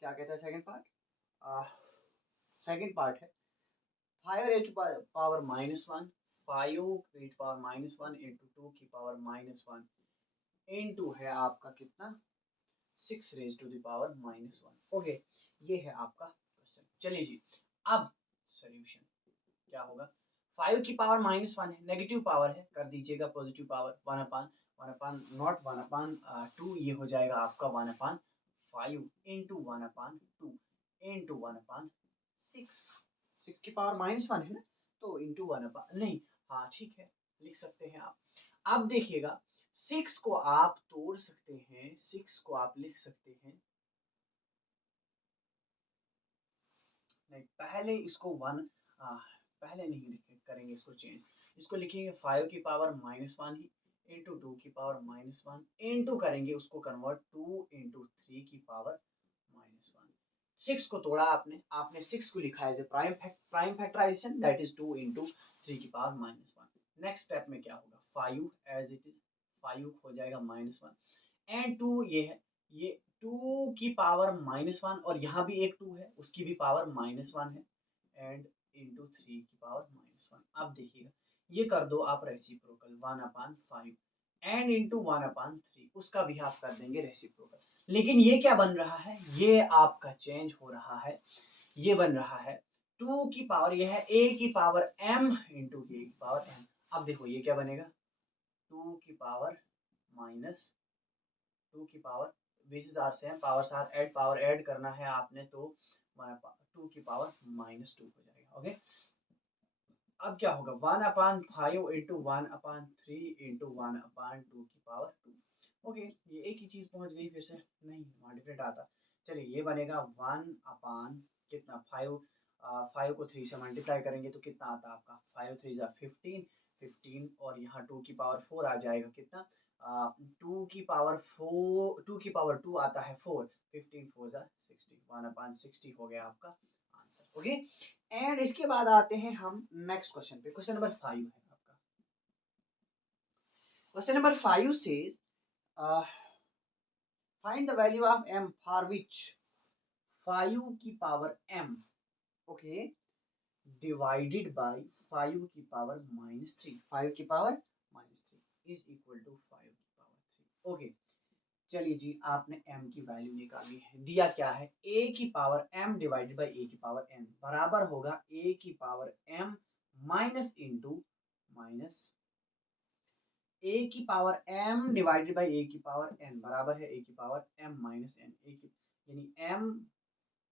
क्या कहता है सेकंड पार्ट? सेकंड पार्ट है 5 raise to power -1, 5 raise to power -1 into 2 की पावर -1 इंटू है आपका कितना 6 raise to the power -1। Okay, ये है आपका क्वेश्चन। चलिए जी, अब सॉल्यूशन क्या होगा। 5 की पावर -1 है, नेगेटिव पावर है, कर दीजिएगा पॉजिटिव पावर, 1/2 ये हो जाएगा आपका 1/5 इंटू 1/2 इंटू 1/6। 6 की पावर -1 है ना, तो इंटू 1 नहीं, हाँ ठीक है, लिख सकते हैं आप। अब देखिएगा 6 को आप तोड़ सकते हैं, 6 को आप लिख सकते हैं, नहीं पहले इसको 1, पहले नहीं करेंगे, इसको चेंज, इसको लिखेंगे 5 की पावर -1 ही इंटू 2 की पावर -1 इंटू करेंगे उसको कन्वर्ट 2 इंटू 3 की पावर -1। 6 को तोड़ा आपने, आपने 6 को लिखा as a prime factorization, that is 2 into 3 की पावर -1। नेक्स्ट स्टेप में क्या होगा, 5 एज इट इज, 5 हो जाएगा -1 एंड 2 ये है, ये 2 की पावर -1 और यहाँ भी एक 2 है, उसकी भी पावर -1 है एंड इंटू 3 की पावर -1। अब देखिएगा ये कर दो आप रेसिप्रोकल, 1/5 एंड इंटू 1/3, उसका भी आप कर देंगे रेसिप्रोकल। लेकिन ये क्या बन रहा है, ये आपका चेंज हो रहा है, ये बन रहा है 2 की पावर, ये है a की पावर m इंटू a की पावर m। अब देखो ये क्या बनेगा, 2 की पावर माइनस 2 की पावर, बेसिस आर से है, पावर ऐड करना है आपने, तो 2 की पावर -2 हो जाएगा। ओके, अब क्या होगा 1/5 इंटू 1/3 इंटू 1/2 की पावर 2। ओके, ये एक ही चीज पहुंच गई, फिर से नहीं वहाँ डिफरेंट आता। चलिए ये बनेगा 1 अपान कितना 5, 5 को 3 से मल्टीप्लाई करेंगे तो कितना आता है आपका, 5 3 15, 15 और यहाँ 2 की पावर 4 आ जाएगा कितना, 2 की पावर 4, 2 की पावर 2 आता है 4, 15 4 60, 1/60 हो गया आपका आंसर। ओके, एंड इसके बाद आते हैं हम नेक्स्ट क्वेश्चन पे, क्वेश्चन नंबर 5 है आपका। Question number 5 says find the value of m for which 5 की power m, okay, divided by 5 की पावर -3, 5 की पावर -3 इज इक्वल टू 5 की पावर 3। ओके, चलिए जी, आपने m की वैल्यू निकाली है, दिया क्या है, a की power m divided by a की पावर n बराबर होगा a की power m minus into minus a की power m divided by a की पावर n बराबर है a की पावर m माइनस n, यानी m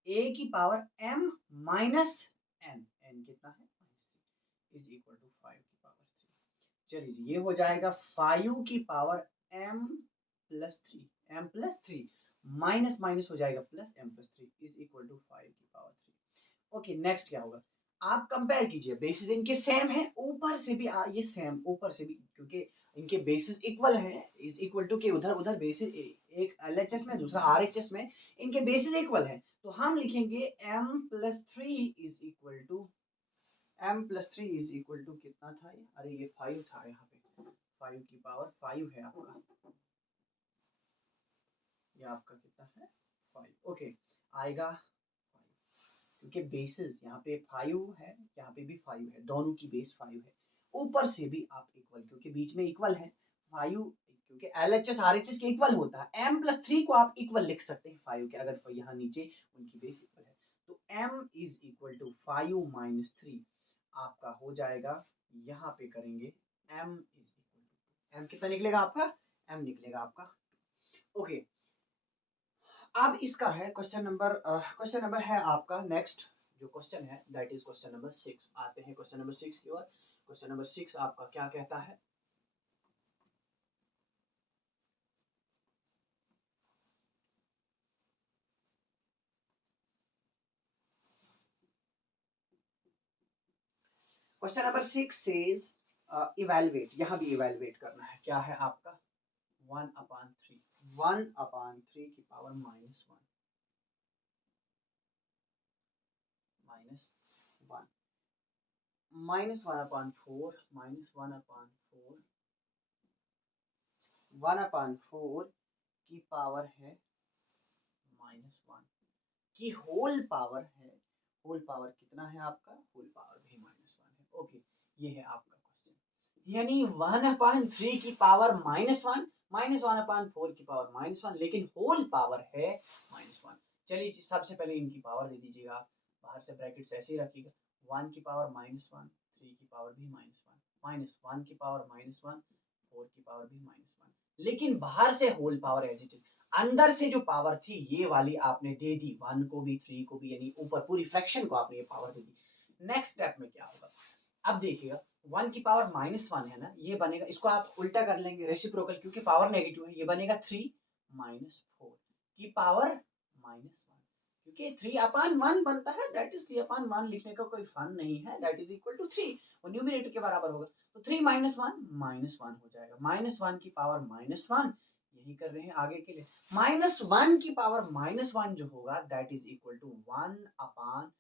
a की power m minus n, n कितना है इज इक्वल टू 5 की पावर 3। चलिए जी, ये हो जाएगा 5 की power m plus 3, m plus 3 minus minus हो जाएगा plus m plus 3 is equal to 5 की पावर 3। ओके, नेक्स्ट क्या होगा, आप कंपेयर कीजिए, बेसिस इनके सेम है, ऊपर से भी ये सेम, ऊपर से भी, क्योंकि इनके बेसिस इक्वल है, इज इक्वल टू के उधर उधर बेसिस, एक LHS में दूसरा RHS में, इनके बेसिस इक्वल है, तो हम लिखेंगे m plus 3 is equal to m plus 3 is equal to कितना था ये, अरे ये 5 था यहाँ पे, 5 की पावर 5 है आपका, ये आपका कितना है 5, ओके आएगा 5, क्योंकि बेसिस यहाँ पे 5 है, यहाँ पे भी 5 है, दोनों की बेस 5 है, ऊपर से भी आप इक्वल, क्योंकि बीच में इक्वल है 5, क्योंकि LHS RHS के इक्वल होता है, m प्लस 3 को आप इक्वल लिख सकते हैं 5 के, अगर यहाँ नीचे उनकी बेस इक्वल है, तो m is equal to 5 minus 3 आपका हो जाएगा, यहाँ पे करेंगे m is equal to, m कितना निकलेगा आपका, m निकलेगा आपका, ओके। अब इसका है क्वेश्चन नंबर है आपका नेक्स्ट, जो क्वेश्चन है दैट इज क्वेश्चन नंबर 6, आते हैं क्वेश्चन नंबर 6 की ओर। क्वेश्चन नंबर 6 आपका क्या कहता है, क्वेश्चन नंबर 6 सेज इवैल्यूएट, यहाँ भी इवैल्यूएट करना है, क्या है आपका 1/3, 1/3 की पावर माइनस 1, माइनस 1, -1/4, -1/4, 1/4 की पावर है -1 की होल पावर है, होल पावर कितना है आपका, होल पावर भी -1 है, ओके ये है आपका क्वेश्चन, यानी 1/3 की पावर -1, -1/4 की पावर -1, लेकिन होल पावर है -1। चलिए सबसे पहले इनकी पावर दे दीजिएगा आप, बाहर से ब्रैकेट्स ऐसे ही रखिएगा, 1 की पावर -1, 3 की पावर भी -1, -1 की पावर -1, 4 की पावर भी -1, लेकिन बाहर से whole power as it is, अंदर से जो पावर थी ये वाली आपने दे दी, 1 को भी 3 को भी, यानी ऊपर पूरी फ्रैक्शन को आपने ये पावर दे दी। नेक्स्ट स्टेप में क्या होगा, अब देखिएगा 1 की पावर -1 है ना, ये बनेगा, इसको आप उल्टा कर लेंगे रेसिप्रोकल, क्योंकि पावर नेगेटिव है, ये बनेगा 3 -4 की पावर -1, क्योंकि 3/1 बनता है, दैट इज 3/1 लिखने का कोई फन नहीं है, दैट इज इक्वल टू 3, वो न्यूमरेटर के बराबर होगा, तो 3 -1 हो जाएगा, -1 की पावर -1, यही कर रहे हैं आगे के लिए, -1 की पावर -1 जो होगा दैट इज इक्वल टू 1/1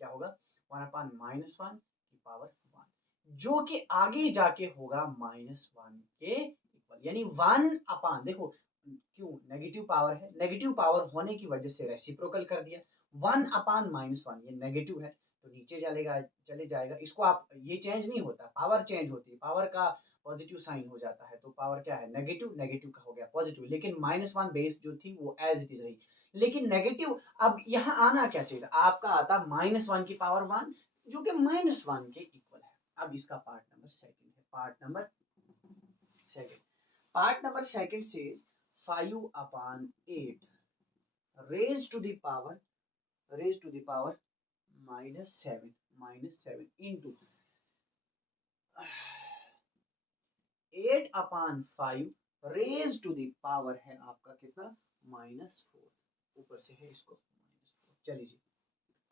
क्या होगा, 1/-1 की पावर 1, जो कि आगे जाके होगा -1 के इक्वल, यानी 1 देखो क्यों, नेगेटिव पावर है, नेगेटिव पावर होने की वजह से रेसिप्रोकल कर दिया, 1/-1 ये नेगेटिव है तो नीचे चलेगा, चले जाएगा, इसको आप, ये चेंज नहीं होता, पावर चेंज होती है, पावर का पॉजिटिव साइन हो जाता है, तो पावर क्या है नेगेटिव, नेगेटिव का हो गया पॉजिटिव, लेकिन -1 बेस जो थी वो एज इट इज रही, लेकिन नेगेटिव, अब यहाँ आना क्या चाहिए, आपका आता -1 की पावर 1, जो कि -1 के इक्वल है। अब इसका पार्ट नंबर सेकंड है, पार्ट नंबर सेकंड से 5/8 raise to the power, -7 into 8/5 raise to the power है आपका कितना -4, ऊपर से है इसको -4, चलिए जी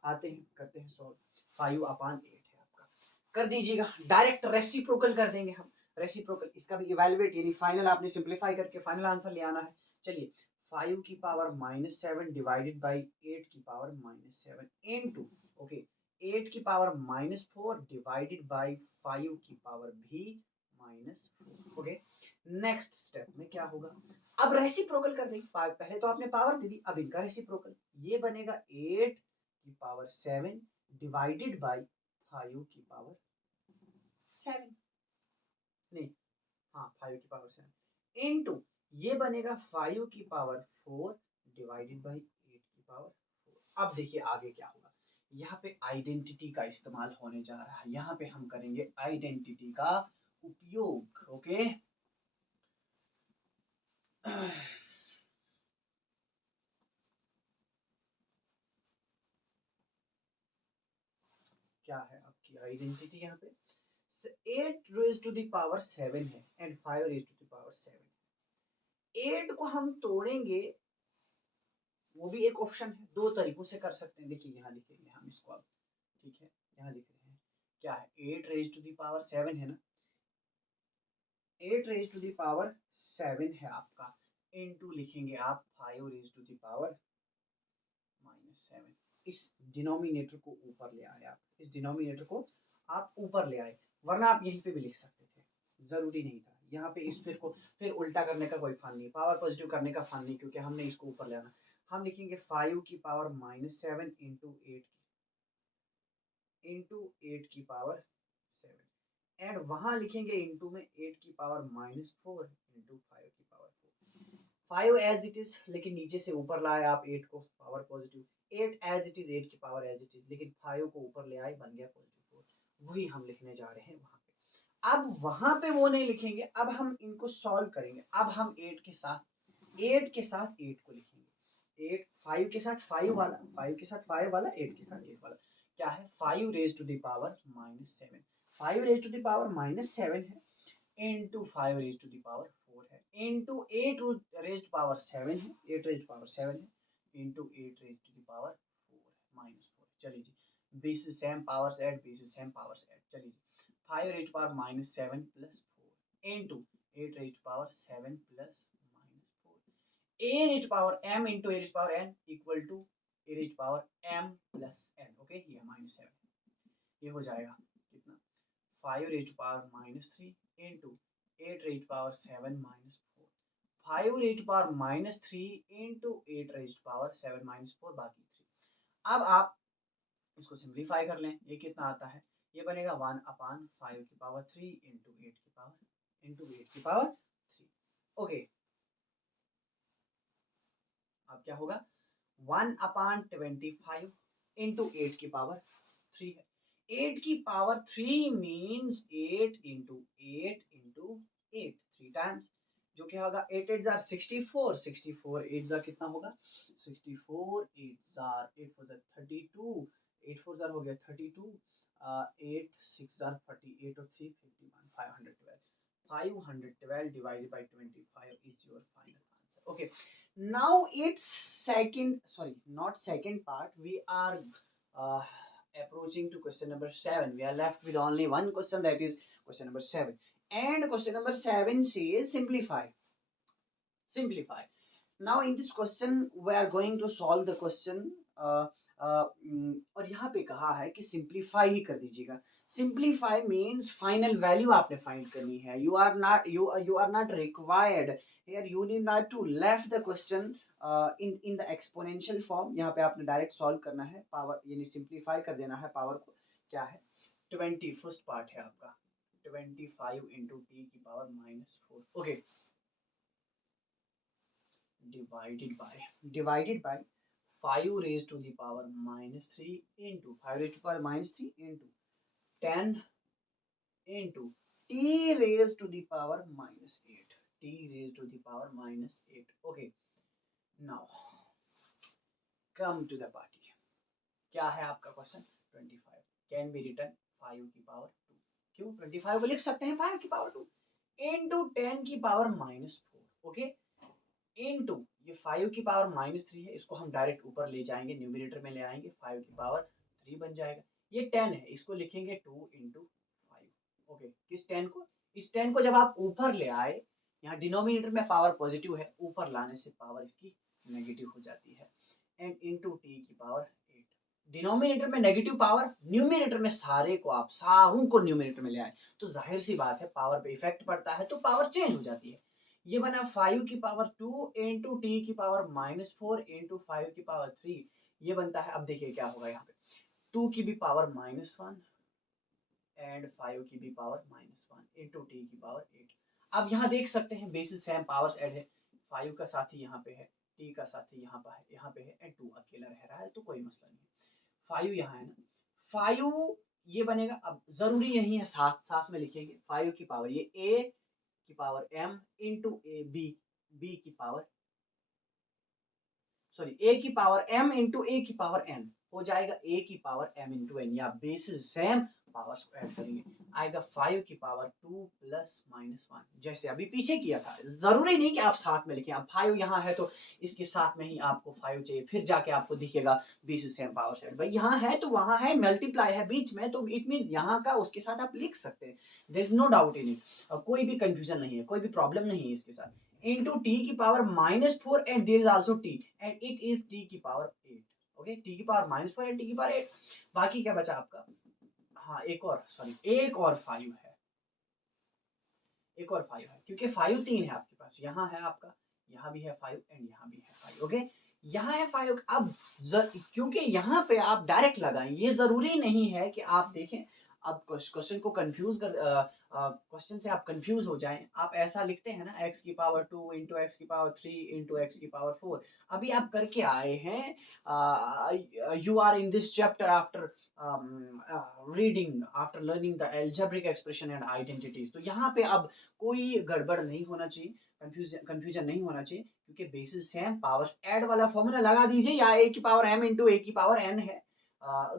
आते हैं करते हैं सॉल्व, 5/8 है आपका, कर दीजिएगा, डायरेक्ट रेसिप्रोकल कर देंगे हम, रेसिप्रोकल इसका भी इवैल्यूएट, यानी फाइनल आपने सिंपलीफाई करके फाइनल आंसर ले आना है, चलिए 5 की पावर -7 डिवाइडेड बाई 8 की पावर -7 इनटू, ओके 8 की पावर -4 डिवाइडेड बाई 5 की पावर भी -4, ओके। नेक्स्ट स्टेप में क्या होगा, अब रेसिप्रोकल कर देंगे, पहले तो आपने पावर दे दी, अब इनका रेसिप्रोकल, ये बनेगा 8 की पावर 7 डिवाइडेड बाई 5 की पावर 7, नहीं हाँ 5 की पावर 7 इनटू, ये बनेगा 5 की पावर 4 डिवाइडेड बाई 8 की पावर 4। अब देखिए आगे क्या होगा, यहाँ पे आइडेंटिटी का इस्तेमाल होने जा रहा है, यहाँ पे हम करेंगे आइडेंटिटी का उपयोग, ओके क्या है आपकी आइडेंटिटी, यहाँ पे 8 रेज टू द पावर 7 है and 5 raise to the power 7, 8 को हम तोड़ेंगे, वो भी एक ऑप्शन है, दो तरीकों से कर सकते हैं, देखिए यहाँ लिखेंगे हम इसको अब, ठीक है यहाँ लिख रहे हैं क्या है, 8 रेज टू द पावर 7 है ना, 8 रेज टू द पावर 7 है आपका, इनटू लिखेंगे आप 5 रेज टू द पावर -7, इस डिनोमिनेटर को ऊपर ले आए, आप इस डिनोमिनेटर को आप ऊपर ले आए, वरना आप यहीं पे भी लिख सकते थे, जरूरी नहीं था यहाँ पे इस फिर उल्टा करने का कोई फन नहीं, पावर पॉजिटिव करने का फन नहीं, क्योंकि हमने इसको ऊपर ले आना। हम लिखेंगे 5 की पावर -7 इंटू 8 की पावर 7, एंड वहां लिखेंगे इंटू में 8 की पावर -4 इंटू 5 की पावर 4। 5 एज इट इज, लेकिन नीचे से ऊपर लाए आप 8 को, power positive. 8 as it is, 8 की पावर एज इट इज, लेकिन 5 को ऊपर ले आए, बन गया पॉजिटिव 4। वही हम लिखने जा रहे हैं वहां पे। अब वहां पे वो नहीं लिखेंगे, अब हम इनको सॉल्व करेंगे। अब हम 8 के साथ 8 को लिखेंगे। 8 5 के साथ 5 वाला, 5 के साथ 5 वाला, 8 के साथ 8 वाला, क्या है 5 raise to the power -7। 5 raise to the power -7 है, into 5 raise to the power 4 है, इंटू 8 रेज टू पावर 7 है, 8 रेज टू पावर 7 है, into 8 raise to the power 4 -4। चलिए जी, base same powers add, base same powers add. चलिए जी, 5 raise to power -7 plus 4 into 8 raise to power 7 plus -4, a raise to power m into a raise to power n equal to a raise to power m plus n। Okay, ये -7, ये हो जाएगा कितना 5 raise to power -3 into 8 raise to power 7 -4, 5 raise to power -3 into 8 raise to power 7 -4, बाकी 3। अब आप इसको simplify कर लें, ये कितना आता है, ये बनेगा 1/5 की पावर 3 इंटू 8 की पावर 3। ओके, अब क्या होगा 1/25 इंटू 8 की पावर 3 है। 8 की power 3 means 8 into 8 into 8, 3 times, जो क्या होगा 8 8 जार 64, 64 8 जार कितना होगा 64 8 जार 8 4 जार 32, 8 4 जार हो गया 32, 8 6 जार 48 और 3 51, 512 divided by 25 is your final answer. Okay, now it's second, sorry, not second part, we are uh, approaching to question number 7. We are left with only one question, that is question number 7, and question number 7 says simplify. Now in this question we are going to solve the question और यहाँ पे कहा है कि simplify ही कर दीजिएगा। Simplify means final value आपने फाइंड करनी है। You are not required here, you need not to left the question in the exponential form. यहाँ पे आपने डायरेक्ट सॉल्व करना है, पावर यानी सिंप्लीफाई कर देना है पावर को। क्या है 21st पार्ट है आपका 25 इंटू टी की power -4। Okay, divided by 5 raised to the power -3 into 5 raised to power -3 into 10 into t raised to the power -8, t raised to the power -8। okay, now come to the party। क्या है आपका question 25 can be return 5 की power 2। क्यों 25 को लिख सकते हैं 5 की पावर 2 इंटू 10 की पावर -4। ओके, इनटू ये 5 की पावर -3 है, इसको हम डायरेक्ट ऊपर ले जाएंगे, न्यूमरेटर में ले आएंगे, 5 की पावर 3 बन जाएगा। ये 10 है, इसको लिखेंगे 2 इंटू 5। ओके, किस 10 को, इस 10 को जब आप ऊपर ले आए, यहाँ डिनोमिनेटर में पावर पॉजिटिव है, ऊपर लाने से पावर इसकी नेगेटिव हो जाती है, एंड इंटू टी की पावर 8। डिनोमिनेटर में नेगेटिव पावर, न्यूमरेटर में सारे को आप सारों को न्यूमरेटर में ले आए तो जाहिर सी बात है पावर पे इफेक्ट पड़ता है, तो पावर चेंज हो जाती है। ये बना 5 की पावर 2 इंटू टी की पावर -4 इंटू 5 की पावर 3, ये बनता है। अब देखिए क्या होगा, यहाँ पे 2 की भी पावर -1 एंड 5 की भी पावर -1 इंटू टी की पावर 8। अब यहाँ देख सकते हैं बेसिस सेम पावर्स ऐड है, 5 का साथी यहाँ पे है, टी का साथी यहाँ पे है एंड 2 अकेला रह रहा है, तो कोई मसला नहीं है। 5 यहाँ है ना, 5 ये बनेगा। अब जरूरी यही है, साथ में लिखेंगे 5 की पावर ये a की power m into A B की पावर, सॉरी a की पावर m इंटू a की पावर n हो जाएगा a की पावर m इंटू n, या बेसिस सेम पावर्स को ऐड करेंगे, आएगा 5 की पावर 2 प्लस -1, जैसे अभी पीछे किया था। जरूरी नहीं कि आप साथ में लिखें, अब 5 यहाँ है तो इसके साथ में ही आपको 5 चाहिए, फिर जाके आपको दिखेगा बेसिस सेम पावर्स ऐड। भाई यहाँ है तो वहां है, मल्टीप्लाई है बीच में, तो इट मीन यहाँ का उसके साथ आप लिख सकते हैं, there is no doubt in it, कोई भी कंफ्यूजन नहीं है, कोई भी प्रॉब्लम नहीं है इसके साथ। into t की power -4 and there is also t and it is t की पावर 8। ओके, टी की पावर -4 एंड टी की पावर 8। बाकी क्या बचा आपका, हाँ एक और, सॉरी एक और 5 है, एक और 5 है, क्योंकि 5 3 है आपके पास, यहाँ है आपका, यहाँ भी है 5 एंड यहाँ भी है 5। ओके, यहाँ है 5। अब क्योंकि यहाँ पे आप डायरेक्ट लगाएं, ये जरूरी नहीं है कि आप देखें, अब क्वेश्चन को कंफ्यूज कर, क्वेश्चन से आप कंफ्यूज हो जाएं, आप ऐसा लिखते हैं ना, x की पावर 2 इंटू एक्स की पावर 3 इंटू एक्स की पावर 4। अभी आप करके आए हैं, you are in this chapter after reading, after learning the algebraic expression and identities. तो यहाँ पे अब कोई गड़बड़ नहीं होना चाहिए, कंफ्यूजन नहीं होना चाहिए, क्योंकि बेसिस है, पावर्स ऐड वाला फॉर्मूला लगा दीजिए, या a की पावर m इंटू a की पावर n है।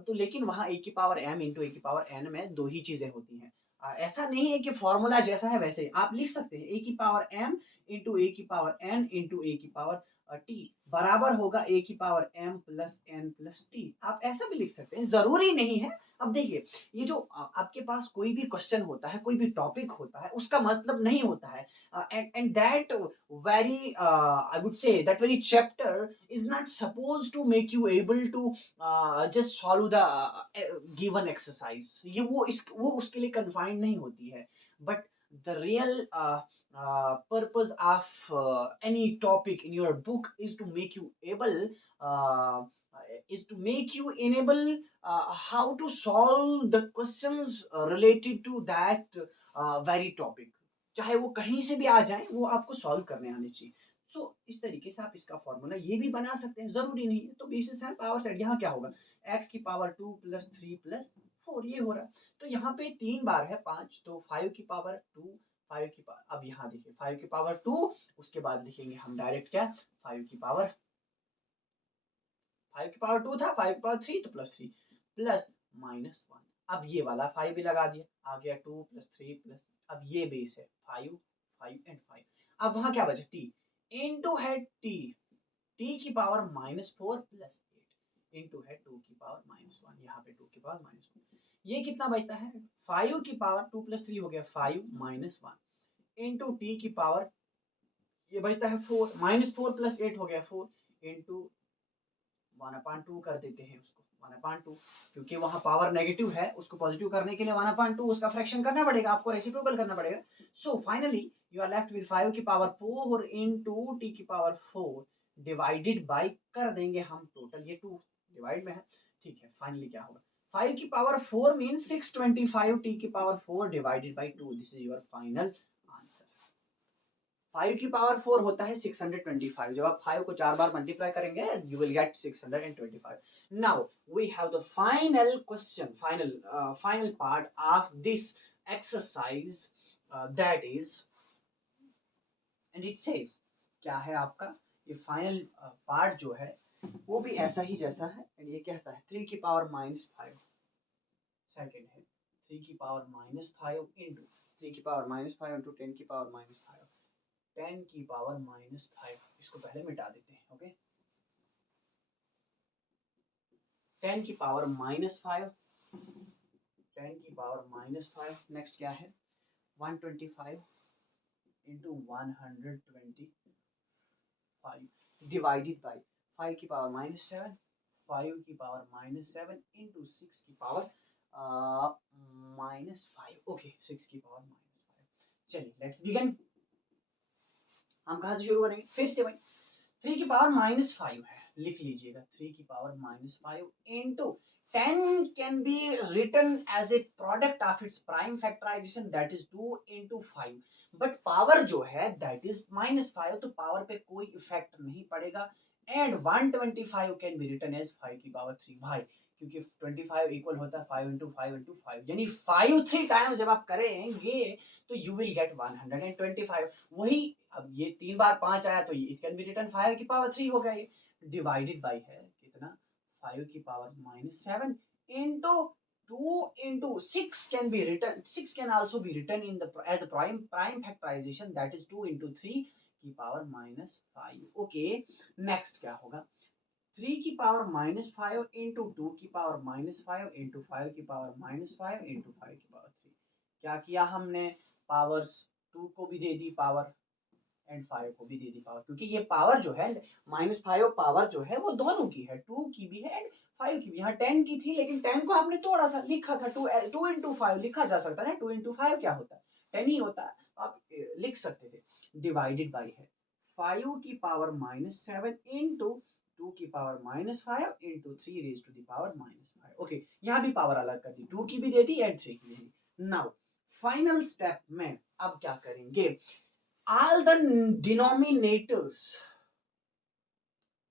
तो लेकिन वहाँ a की पावर m इंटू a की पावर n में दो ही चीजें होती हैं। ऐसा नहीं है कि फॉर्मूला जैसा है वैसे आप लिख सकते हैं, a की पावर m इंटू a की पावर n इंटू a की पावर t बराबर होगा a की power m plus n plus t। आप ऐसा भी लिख सकते हैं, जरूरी नहीं है। अब देखिए, ये जो आपके पास कोई भी क्वेश्चन होता है, कोई भी टॉपिक होता है, उसका मतलब नहीं होता है, and that very I would say that very chapter is not supposed to make you able to just solve the given exercise। ये वो उसके लिए confined नहीं होती है, but the real purpose of any topic in your book is to make you able uh, is to make you enable how to solve the questions related to that very topic। चाहे वो कहीं से भी आ जाए, वो आपको solve करने आने चाहिए। सो इस तरीके से आप इसका फॉर्मूला ये भी बना सकते हैं, जरूरी नहीं है। तो बेसिस है पावर सेट, यहाँ क्या होगा, x की पावर 2 प्लस 3 प्लस 4, ये हो रहा है। तो यहाँ पे 3 बार है 5, तो 5 की पावर 2, 5 की पावर, अब यहाँ देखिए 5 की पावर 2, उसके बाद लिखेंगे हम डायरेक्ट क्या, 5 की पावर 5 की पावर 2 था, 5 की पावर 3, तो प्लस 3 प्लस -1। अब ये वाला 5 भी लगा दिया, आ गया 2 प्लस 3 प्लस, अब ये बेस है 5, 5 एंड 5। अब वहां क्या बचा, t इनटू है t, t की पावर -4 प्लस 8 इनटू है 2 की पावर -1, यहाँ पे 2 की पावर -1। ये कितना बचता है, 5 की पावर 2 प्लस 3 हो गया 5 -1 इनटू t की पावर, ये बचता है 4, -4 प्लस 8 हो गया 4 इनटू 1/2 कर देते हैं उसको, 1/2, क्योंकि वहां पावर नेगेटिव है, उसको पॉजिटिव करने के लिए 1/2 उसका फ्रैक्शन करना पड़ेगा, आपको रेसिप्रोकल करना पड़ेगा। So finally you are left with 5 की पावर 4 इनटू टी की पावर 4 डिवाइडेड बाय, कर देंगे हम टोटल, ये 2 डिवाइड में है, ठीक है। फाइनली क्या होगा, 5 की पावर 4 मींस 625 टी की power 4 divided bye 2, this is your final answer. 5 की पावर 4 होता है 625। जब आप 5 को 4 बार मल्टीप्लाई करेंगे, you will get 625। Now we have the final question, final part of this exercise, that is, and it says, क्या है आपका ये फाइनल पार्ट जो है, वो भी ऐसा ही जैसा है, एंड ये कहता है 3 की पावर -5, सेकंड है 3 की पावर -5 इंटू 3 की पावर -5 इंटू 10 की पावर -5, 10 की पावर -5, इसको पहले मिटा देते हैं। ओके, 10 की पावर -5, 10 की पावर -5, नेक्स्ट क्या है 125 इंटू 125 डिवाइडेड बाई 5 की पावर -7, 5 की पावर -7 इंटू 6 की पावर -5। ओके, 6 की पावर -5। चलिए लेट्स बिगिन। हम कहाँ से शुरू करेंगे, फिर से वही 3 की पावर -5 है, लिख लीजिएगा 3 की power -5 into 10 can be written as a product of its prime factorization, that is 2 into 5, but power जो है दैट इज -5, तो पावर पे कोई इफेक्ट नहीं पड़ेगा। And 125 can be written as 5 की पावर 3, भाई क्योंकि 25 इक्वल होता है 5 इंटू 5 इंटू 5, यानी 5 3 टाइम्स जब आप करेंगे तो यू विल गेट 125। वही, अब ये 3 बार 5 आया, तो इट कैन बी रिटन 5 की पावर 3 हो गया, ये डिवाइडेड बाई है कितना, 5 की power -7 into 2 into 6 can be written, 6 can also be written in the as a prime factorization, that is 2 into 3 की पावर -5। ओके, नेक्स्ट क्या होगा, 3 की पावर -5 इंटू 2 की पावर -5 इंटू 5 की पावर -5 इंटू 5 की पावर 3। क्या किया हमने, पावर्स 2 को भी दे दी पावर, एंड 5 को भी दे दी पावर, क्योंकि ये पावर जो है -5 पावर जो है वो दोनों की है, 2 की भी है एंड 5 की भी। यहाँ 10 की थी लेकिन 10 को आपने तोड़ा था, लिखा था 2 इंटू 5 लिखा जा सकता है ना, 2 इंटू 5 क्या होता है 10 ही होता है, आप लिख सकते थे। डिवाइडेड बाई है 5 की पावर -7 इंटू 2 की power -5 into 3 raise to the power -5। Okay, यहाँ भी पावर अलग कर दी, 2 की भी देती एंड 3 की भी देती। नाउ फाइनल स्टेप में अब क्या करेंगे, all the denominators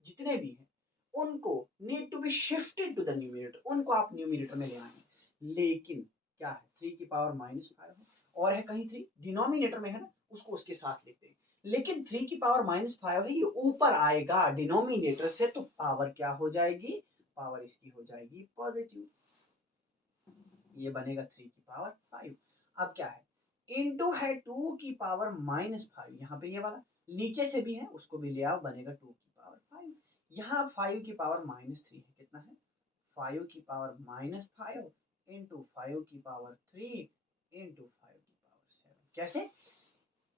जितने भी हैं उनको need to be shifted to the numerator, उनको आप न्यूमिनेटर में ले आएंगे। लेकिन क्या है 3 की पावर -5 है और है कहीं 3 डिनोमिनेटर में है ना, उसको उसके साथ लेते हैं। लेकिन 3 की पावर -5 है, ये ऊपर आएगा डिनोमिनेटर से, तो पावर क्या हो जाएगी, पावर इसकी हो जाएगी पॉजिटिव, ये बनेगा 3 की पावर 5। अब क्या है, इनटू है 2 की पावर -5, यहाँ पे ये वाला नीचे से भी है उसको भी ले आओ, बनेगा 2 की पावर 5। यहाँ 5 की पावर -3 है, कितना है 5 की पावर -5 इंटू 5 की पावर 3 इंटू 5 की पावर 7। कैसे,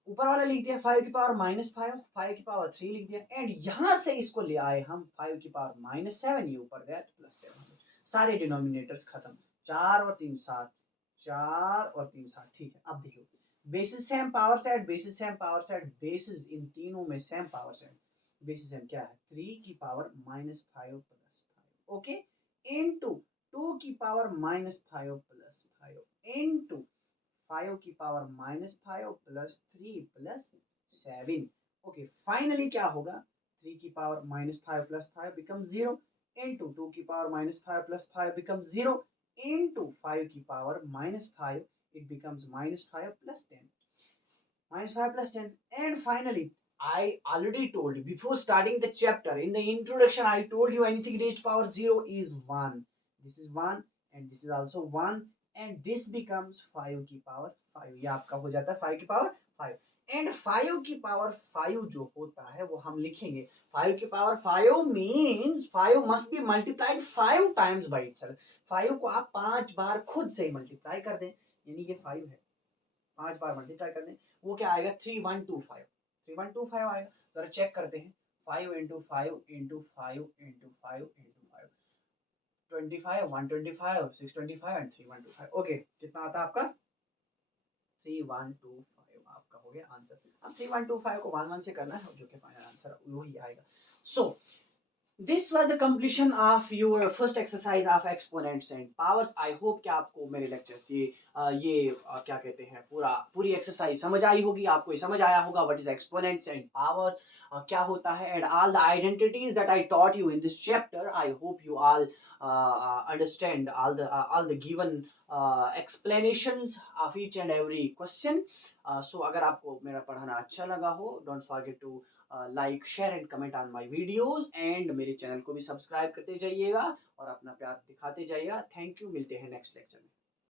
ऊपर वाला लिख दिया 5 की पावर -5, 5 की पावर 3 लिख दिया एंड यहाँ से इसको ले आए हम 5 की पावर -7, ये ऊपर गया तो +7, सारे डिनोमिनेटर्स खत्म, 4 और 3 7, 4 और 3 7। ठीक है, अब देखिए basis same power set, basis same power set, basis इन तीनों में same power set, basis same क्या है 3 की पावर -5 + 5, ओके, इनटू 2 की पावर -5 + 5 इनटू 5 की पावर -5 + 3 + 7। ओके, फाइनली क्या होगा 3 की पावर -5 + 5 becomes 0 into 2 की पावर -5 + 5 becomes 0 into 5 की power -5, it becomes -5 + 10, -5 + 10, and finally I already told you before starting the chapter in the introduction, I told you anything raised to power 0 is 1, this is 1 and this is also 1 and this becomes 5 की power 5, ये आपका हो जाता है 5 की power 5 and 5 की power 5 जो होता है वो हम लिखेंगे 5 की power 5 means 5 must be multiplied 5 times by itself. 5 को आप 5 बार खुद से मल्टीप्लाई कर दें, यानी ये 5 है, 5 बार मल्टीप्लाई कर दें, वो क्या आएगा 3125, 3125 आएगा। जरा चेक करते हैं 5 into 5 into 5 into 5 into 5, 25 125 625 and 3125। Okay, कितना आता है आपका 3125, आपका हो गया आंसर। अब 3125 को 11 से करना है जो कि फाइनल आंसर वही आएगा। सो This was the completion of your first exercise of exponents and powers. I hope कि आपको मेरे lectures क्या कहते हैं पूरी exercise समझ आई होगी, आपको ये समझ आया होगा what is exponents and powers, क्या होता है, and all the identities that I taught you in this chapter. I hope you all understand all the given explanations of each and every question. So अगर आपको मेरा पढ़ाना अच्छा लगा हो, don't forget to like share and comment on my videos and मेरे channel को भी सब्सक्राइब करते जाइएगा और अपना प्यार दिखाते जाइएगा। थैंक यू, मिलते हैं नेक्स्ट लेक्चर में।